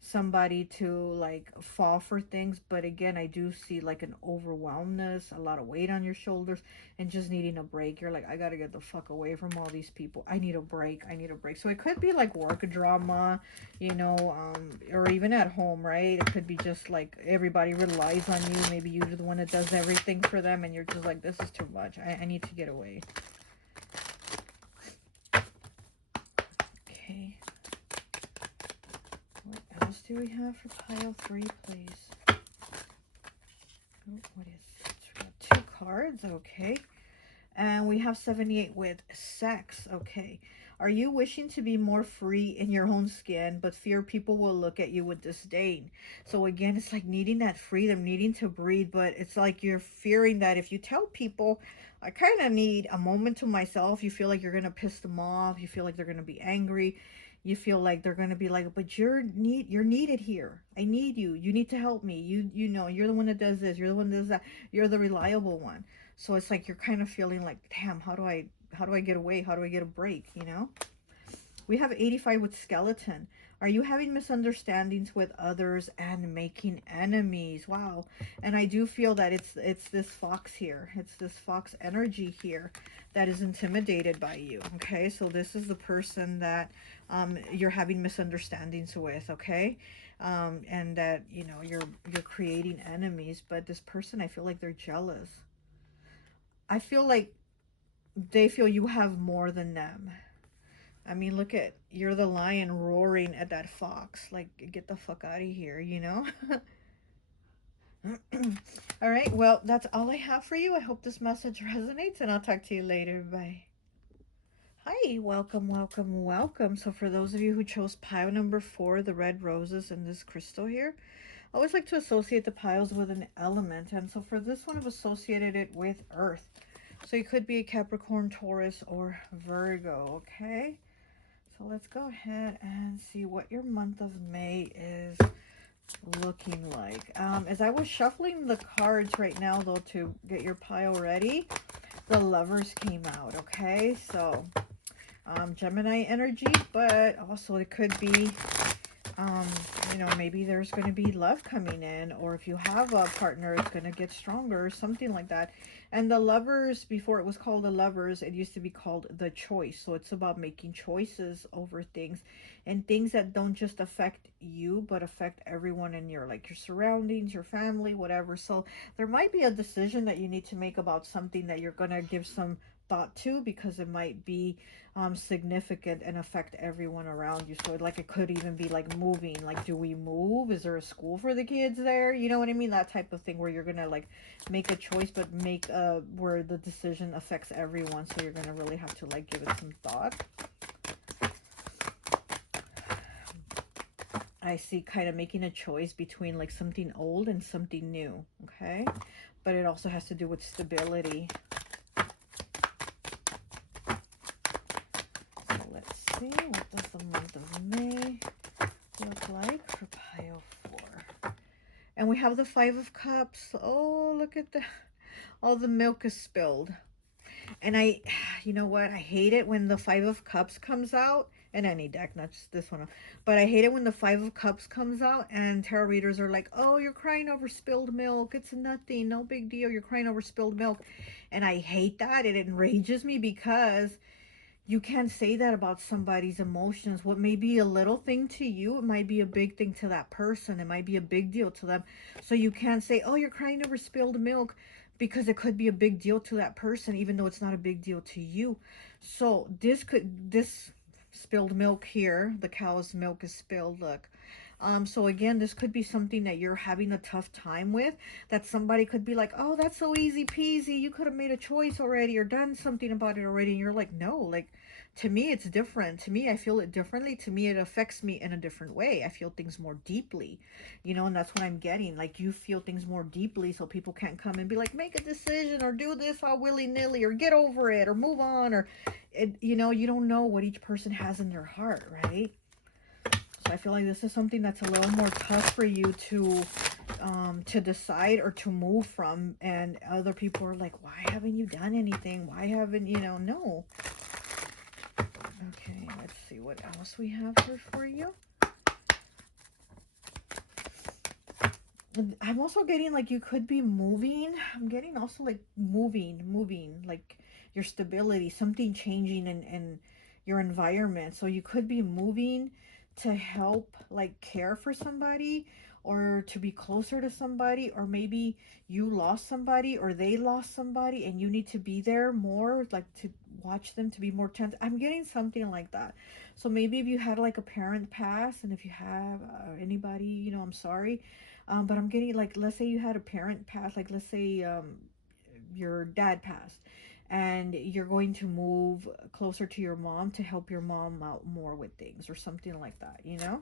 somebody to like fall for things. But again, I do see like an overwhelmness, a lot of weight on your shoulders, and just needing a break. You're like, I gotta get the fuck away from all these people. I need a break. I need a break. So it could be like work drama, you know, or even at home, right? It could be just like everybody relies on you. Maybe you're the one that does everything for them, and you're just like, this is too much. I need to get away. Okay. What else do we have for pile 3, please? Oh, what is it? We got 2 cards. Okay. And we have 78 with sex. Okay. Are you wishing to be more free in your own skin, but fear people will look at you with disdain? So again, it's like needing that freedom, needing to breathe, but it's like you're fearing that if you tell people, I kind of need a moment to myself, you feel like you're going to piss them off. You feel like they're going to be angry. You feel like they're going to be like, but you're needed here. I need you. You need to help me. You know, you're the one that does this. You're the one that does that. You're the reliable one. So it's like you're kind of feeling like, damn, how do I get away? How do I get a break, you know? We have 85 with skeleton. Are you having misunderstandings with others and making enemies? Wow. And I do feel that it's this fox here. It's this fox energy here that is intimidated by you. Okay, so this is the person that you're having misunderstandings with. Okay, and that, you know, you're creating enemies. But this person, I feel like they're jealous. I feel like they feel you have more than them. I mean, look at, you're the lion roaring at that fox. Like, get the fuck out of here, you know? All right, well, that's all I have for you. I hope this message resonates, and I'll talk to you later. Bye. Hi, welcome, welcome, welcome. So for those of you who chose pile number 4, the red roses and this crystal here, I always like to associate the piles with an element. And so for this one, I've associated it with earth. So you could be a Capricorn, Taurus, or Virgo, okay? So let's go ahead and see what your month of May is looking like. As I was shuffling the cards right now, though, to get your pile ready, the Lovers came out, okay? So, Gemini energy, but also it could be, you know, maybe there's going to be love coming in, or if you have a partner, it's going to get stronger, something like that. And the Lovers, before it was called the Lovers, it used to be called the Choice. So it's about making choices over things, and things that don't just affect you, but affect everyone in your, like, your surroundings, your family, whatever. So there might be a decision that you need to make about something that you're going to give some thought to, because it might be significant and affect everyone around you. So like, it could even be like moving, like, do we move? Is there a school for the kids there? You know what I mean? That type of thing, where you're gonna like make a choice, but make where the decision affects everyone. So you're gonna really have to like give it some thought. I see kind of making a choice between like something old and something new, okay? But it also has to do with stability. See, what does the month of May look like for pile 4? And we have the 5 of Cups. Oh, look at the, all the milk is spilled. And you know what? I hate it when the Five of Cups comes out. In any deck, not just this one. But I hate it when the Five of Cups comes out and tarot readers are like, oh, you're crying over spilled milk. It's nothing. No big deal. You're crying over spilled milk. And I hate that. It enrages me because you can't say that about somebody's emotions. What may be a little thing to you, it might be a big thing to that person. It might be a big deal to them. So you can't say, oh, you're crying over spilled milk, because it could be a big deal to that person, even though it's not a big deal to you. So this spilled milk here, the cow's milk is spilled, look. So again, this could be something that you're having a tough time with, that somebody could be like, oh, that's so easy peasy. You could have made a choice already or done something about it already. And you're like, no, like, to me, it's different. To me, I feel it differently. To me, it affects me in a different way. I feel things more deeply, you know, and that's what I'm getting. Like, you feel things more deeply, so people can't come and be like, make a decision or do this all willy-nilly or get over it or move on, or, you know, you don't know what each person has in their heart, right? So I feel like this is something that's a little more tough for you to decide or to move from. And other people are like, why haven't you done anything? Why haven't, you know, no. Okay, let's see what else we have here for you. I'm also getting like you could be moving. I'm getting also like moving, like your stability, something changing in your environment. So you could be moving to help like care for somebody or to be closer to somebody, or maybe you lost somebody or they lost somebody and you need to be there more, like to watch them, to be more tense. I'm getting something like that. So maybe if you had like a parent pass, and if you have anybody, you know, I'm sorry. But I'm getting like, let's say you had a parent pass, like let's say your dad passed, and you're going to move closer to your mom to help your mom out more with things or something like that, you know?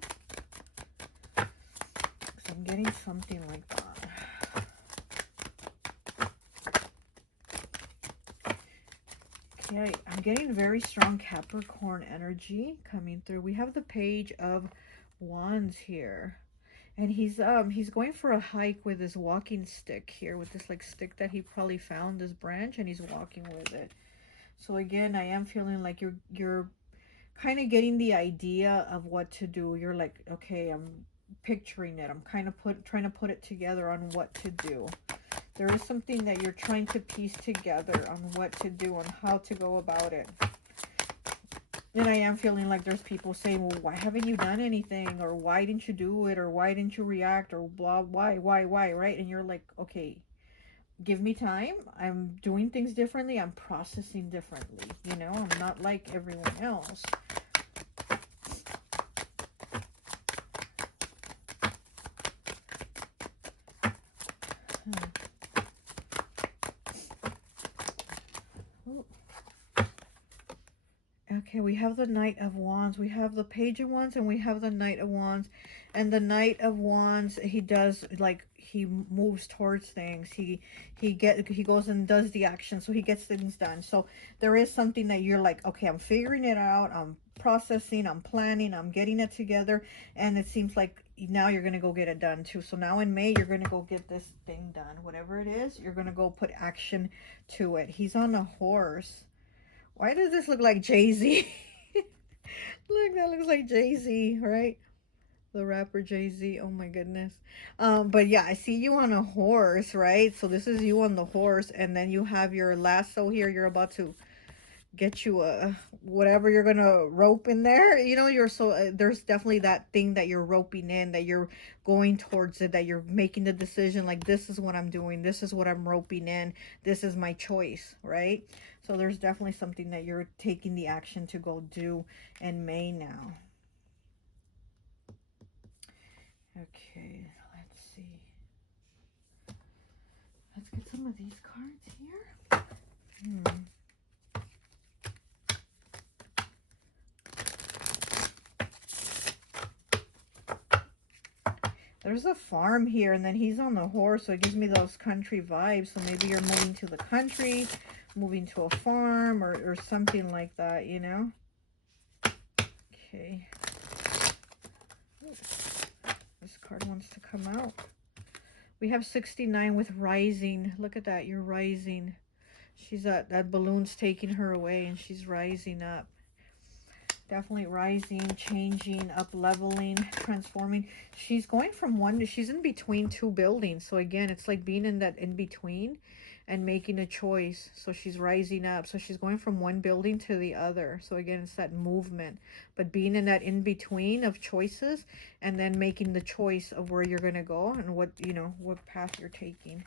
So I'm getting something like that. Okay, I'm getting very strong Capricorn energy coming through. We have the Page of Wands here. And he's going for a hike with his walking stick here, with this like stick that he probably found, this branch, and he's walking with it. So again, I am feeling like you're kind of getting the idea of what to do. You're like, okay, I'm picturing it. I'm kind of trying to put it together on what to do. There is something that you're trying to piece together on what to do, on how to go about it. And I am feeling like there's people saying, well, why haven't you done anything? Or why didn't you do it? Or why didn't you react? Or blah, why, right? And you're like, okay, give me time. I'm doing things differently. I'm processing differently. You know, I'm not like everyone else. Okay, we have the Knight of Wands, we have the Page of Wands, and we have the Knight of Wands. And the Knight of Wands, he does, like, he moves towards things. He goes and does the action, so he gets things done. So there is something that you're like, okay, I'm figuring it out, I'm processing, I'm planning, I'm getting it together, and it seems like now you're going to go get it done too. So now in May, you're going to go get this thing done. Whatever it is, you're going to go put action to it. He's on a horse. Why does this look like Jay-Z? Look, that looks like Jay-Z, right? The rapper Jay-Z. Oh my goodness. But yeah, I see you on a horse, right? So this is you on the horse, and then you have your lasso here. You're about to get you a whatever you're gonna rope in there, you know. You're so there's definitely that thing that you're roping in, that you're going towards it, that you're making the decision, like, this is what I'm doing, this is what I'm roping in, this is my choice, right? So there's definitely something that you're taking the action to go do in May now. Okay, let's see, let's get some of these cards here. There's a farm here, and then he's on the horse, so it gives me those country vibes. So maybe you're moving to the country, moving to a farm, or something like that, you know? Okay. Ooh, this card wants to come out. We have 69 with rising. Look at that, you're rising. She's that balloon's taking her away, and she's rising up. Definitely rising, changing, up leveling, transforming. She's going from one, she's in between two buildings. So again, it's like being in that in between and making a choice. So she's rising up. So she's going from one building to the other. So again, it's that movement. But being in that in between of choices and then making the choice of where you're going to go and what, you know, what path you're taking.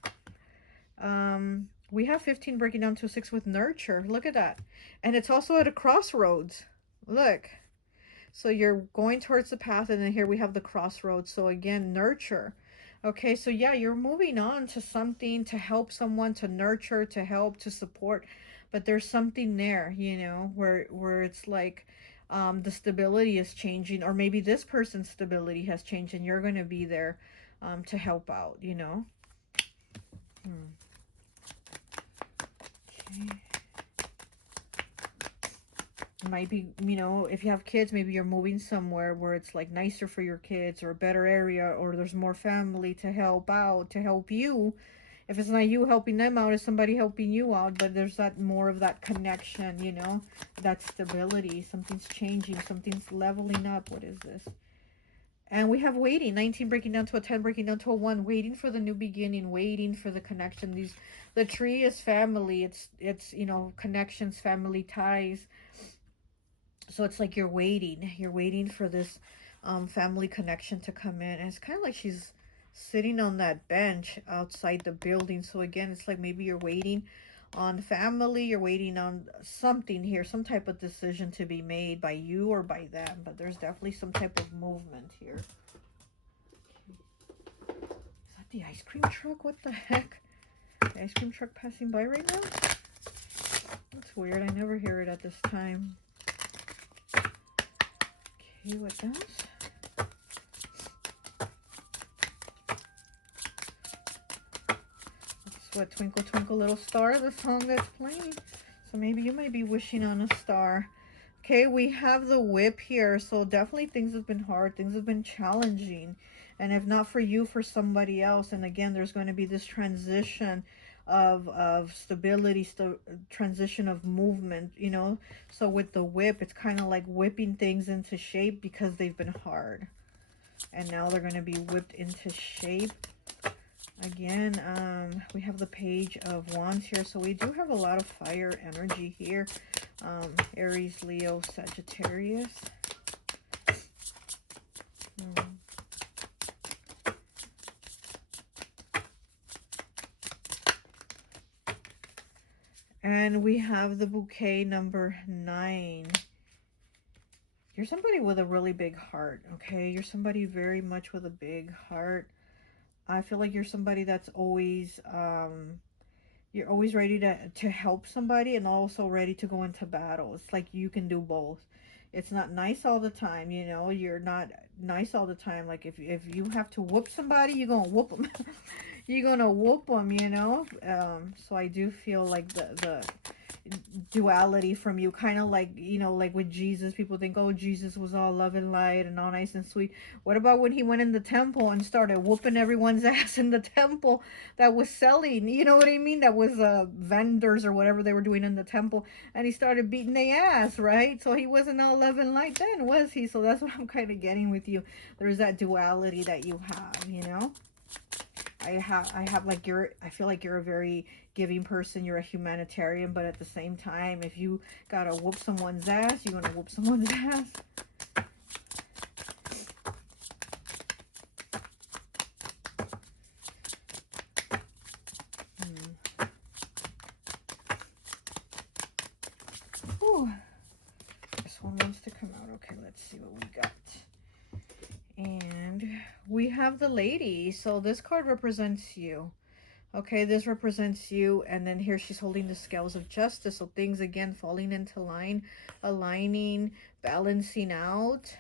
We have 15 breaking down to a 6 with nurture. Look at that. And it's also at a crossroads. Look. So you're going towards the path, and then here we have the crossroads. So again, nurture. Okay, so yeah, you're moving on to something to help someone, to nurture, to help, to support. But there's something there, you know, where it's like the stability is changing, or maybe this person's stability has changed, and you're going to be there to help out, you know. Okay. Might be, you know, if you have kids, maybe you're moving somewhere where it's like nicer for your kids, or a better area, or there's more family to help out, to help you. If it's not you helping them out, it's somebody helping you out, but there's that more of that connection, you know, that stability. Something's changing, something's leveling up. What is this? And we have waiting, 19 breaking down to a 10, breaking down to a 1, waiting for the new beginning, waiting for the connection. The tree is family. It's, you know, connections, family ties. So it's like you're waiting for this family connection to come in. And it's kind of like she's sitting on that bench outside the building. So again, it's like maybe you're waiting on family, you're waiting on something here, some type of decision to be made by you or by them. But there's definitely some type of movement here. Is that the ice cream truck? What the heck? The ice cream truck passing by right now? That's weird. I never hear it at this time. Okay, what else? That's what Twinkle Twinkle Little Star, the song that's playing. So maybe you might be wishing on a star. Okay, we have the whip here. So definitely things have been hard. Things have been challenging. And if not for you, for somebody else. And again, there's going to be this transition of stability, transition of movement, you know. So with the whip, it's kind of like whipping things into shape because they've been hard. And now they're going to be whipped into shape. Again, we have the Page of Wands here. So we do have a lot of fire energy here. Aries, Leo, Sagittarius. And we have the bouquet number 9. You're somebody with a really big heart, okay? You're somebody very much with a big heart. I feel like you're somebody that's always, you're always ready to help somebody and also ready to go into battle. It's like you can do both. It's not nice all the time, you know? You're not nice all the time. Like if you have to whoop somebody, you're going to whoop them. You're going to whoop them, you know? So I do feel like the duality from you, kind of like, you know, like with Jesus, people think, oh, Jesus was all love and light and all nice and sweet. What about when he went in the temple and started whooping everyone's ass in the temple that was selling, you know what I mean, that was vendors or whatever they were doing in the temple, and he started beating their ass, right? So he wasn't all love and light then, was he? So that's what I'm kind of getting with you. There's that duality that you have, you know. I have like I feel like you're a very giving person. You're a humanitarian, but at the same time, if you gotta whoop someone's ass, you're gonna whoop someone's ass. Ooh. This one wants to come out. Okay, let's see what we got. And we have the Lady. So this card represents you. Okay, this represents you, and then here she's holding the scales of justice. So things, again, falling into line, aligning, balancing out,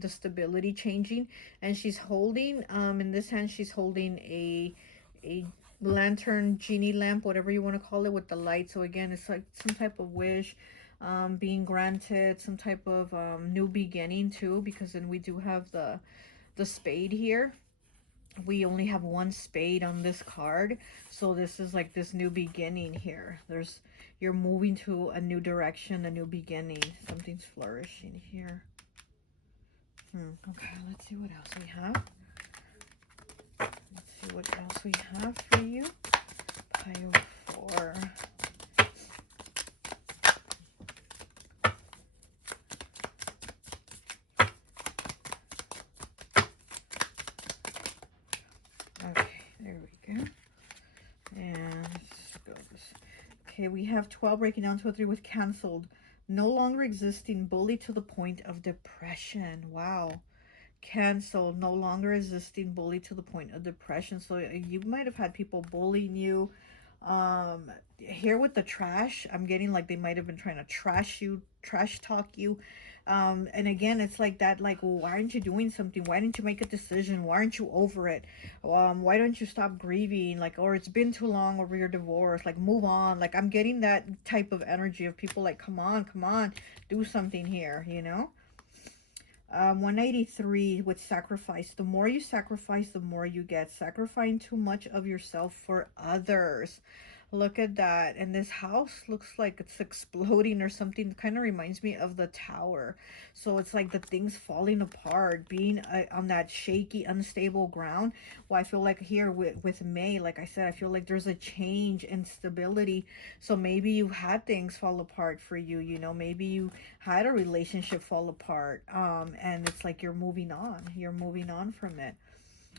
the stability changing. And she's holding, in this hand, she's holding a lantern, genie lamp, whatever you want to call it, with the light. So again, it's like some type of wish being granted, some type of new beginning too, because then we do have the spade here. we only have one spade on this card, so this is like this new beginning here. You're moving to a new direction, a new beginning. Something's flourishing here. Okay, let's see what else we have. Let's see what else we have for you. Pile 4. Okay, there we go. And let's go this. Okay, we have 12 breaking down to a 3 with canceled. No longer existing, bully to the point of depression. Wow. Canceled, no longer existing, bully to the point of depression. So you might have had people bullying you. Here with the trash, I'm getting like they might have been trying to trash talk you. And again, it's like that, like, well, why aren't you doing something? Why didn't you make a decision? Why aren't you over it? Why don't you stop grieving? Like, or it's been too long over your divorce, like move on. Like, I'm getting that type of energy of people like, come on, do something here, you know? 183 with sacrifice. The more you sacrifice, the more you get. Sacrificing too much of yourself for others. Look at that. And this house looks like it's exploding or something. It kind of reminds me of the tower. So it's like the things falling apart, being on that shaky, unstable ground. Well, I feel like here with May, like I said, I feel like there's a change in stability. So maybe you had things fall apart for you, you know, maybe you had a relationship fall apart. And it's like you're moving on. You're moving on from it.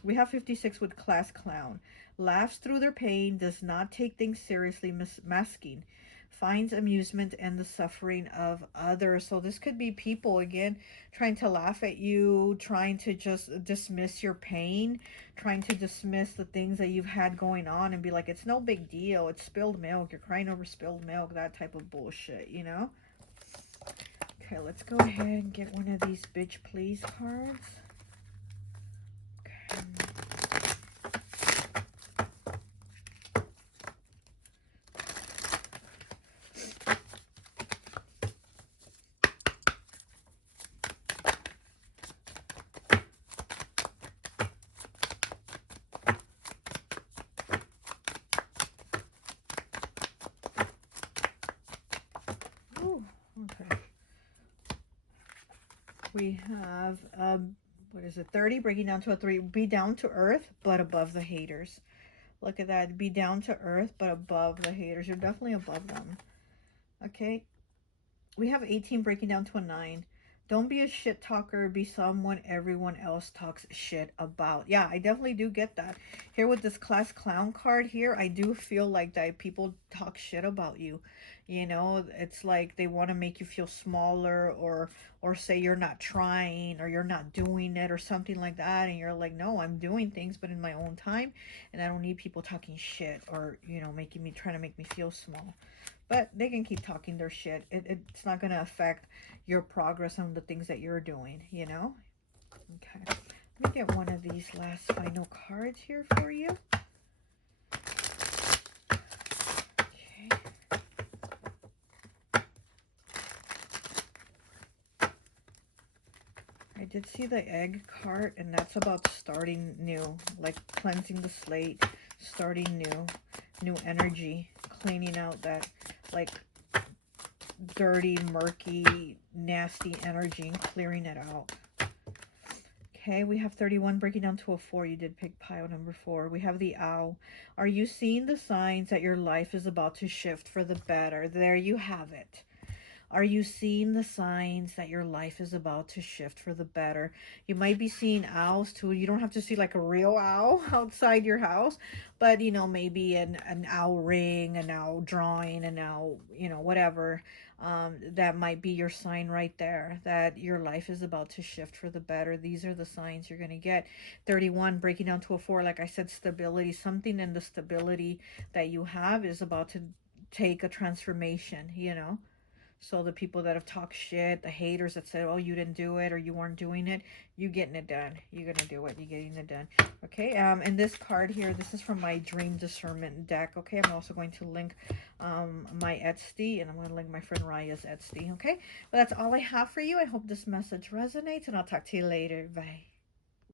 We have 56 with class clown. Laughs through their pain, does not take things seriously, masking. Finds amusement in the suffering of others. So this could be people, again, trying to laugh at you, trying to just dismiss your pain, trying to dismiss the things that you've had going on and be like, it's no big deal. It's spilled milk. You're crying over spilled milk. That type of bullshit, you know? Okay, let's go ahead and get one of these bitch please cards. Okay. Ooh, okay. We have, what is it, 30, breaking down to a 3. Be down to earth, but above the haters. Look at that. Be down to earth, but above the haters. You're definitely above them. Okay. We have 18, breaking down to a 9. Don't be a shit talker. Be someone everyone else talks shit about. Yeah, I definitely do get that. Here with this class clown card here, I do feel like that people talk shit about you. You know, it's like they want to make you feel smaller, or say you're not trying, or you're not doing it, or something like that. And you're like, no, I'm doing things, but in my own time. And I don't need people talking shit or, you know, trying to make me feel small. But they can keep talking their shit. It's not going to affect your progress on the things that you're doing, you know? Okay. Let me get one of these last final cards here for you. Okay. I did see the egg card, and that's about starting new, like cleansing the slate, starting new energy, cleaning out that, like, dirty, murky, nasty energy and clearing it out. Okay, we have 31, breaking down to a 4. You did pick pile number 4. We have the owl. Are you seeing the signs that your life is about to shift for the better? There you have it. Are you seeing the signs that your life is about to shift for the better? You might be seeing owls too. You don't have to see like a real owl outside your house, but you know, maybe an owl ring, an owl drawing, an owl, you know, whatever. That might be your sign right there that your life is about to shift for the better. These are the signs you're going to get. 31, breaking down to a 4. Like I said, stability. Something in the stability that you have is about to take a transformation, you know. So the people that have talked shit, the haters that said, oh, you didn't do it or you weren't doing it, you getting it done. You're going to do it. You're getting it done. Okay, and this card here, this is from my Dream Discernment deck. Okay, I'm also going to link my Etsy, and I'm going to link my friend Raya's Etsy. Okay, well, that's all I have for you. I hope this message resonates, and I'll talk to you later. Bye.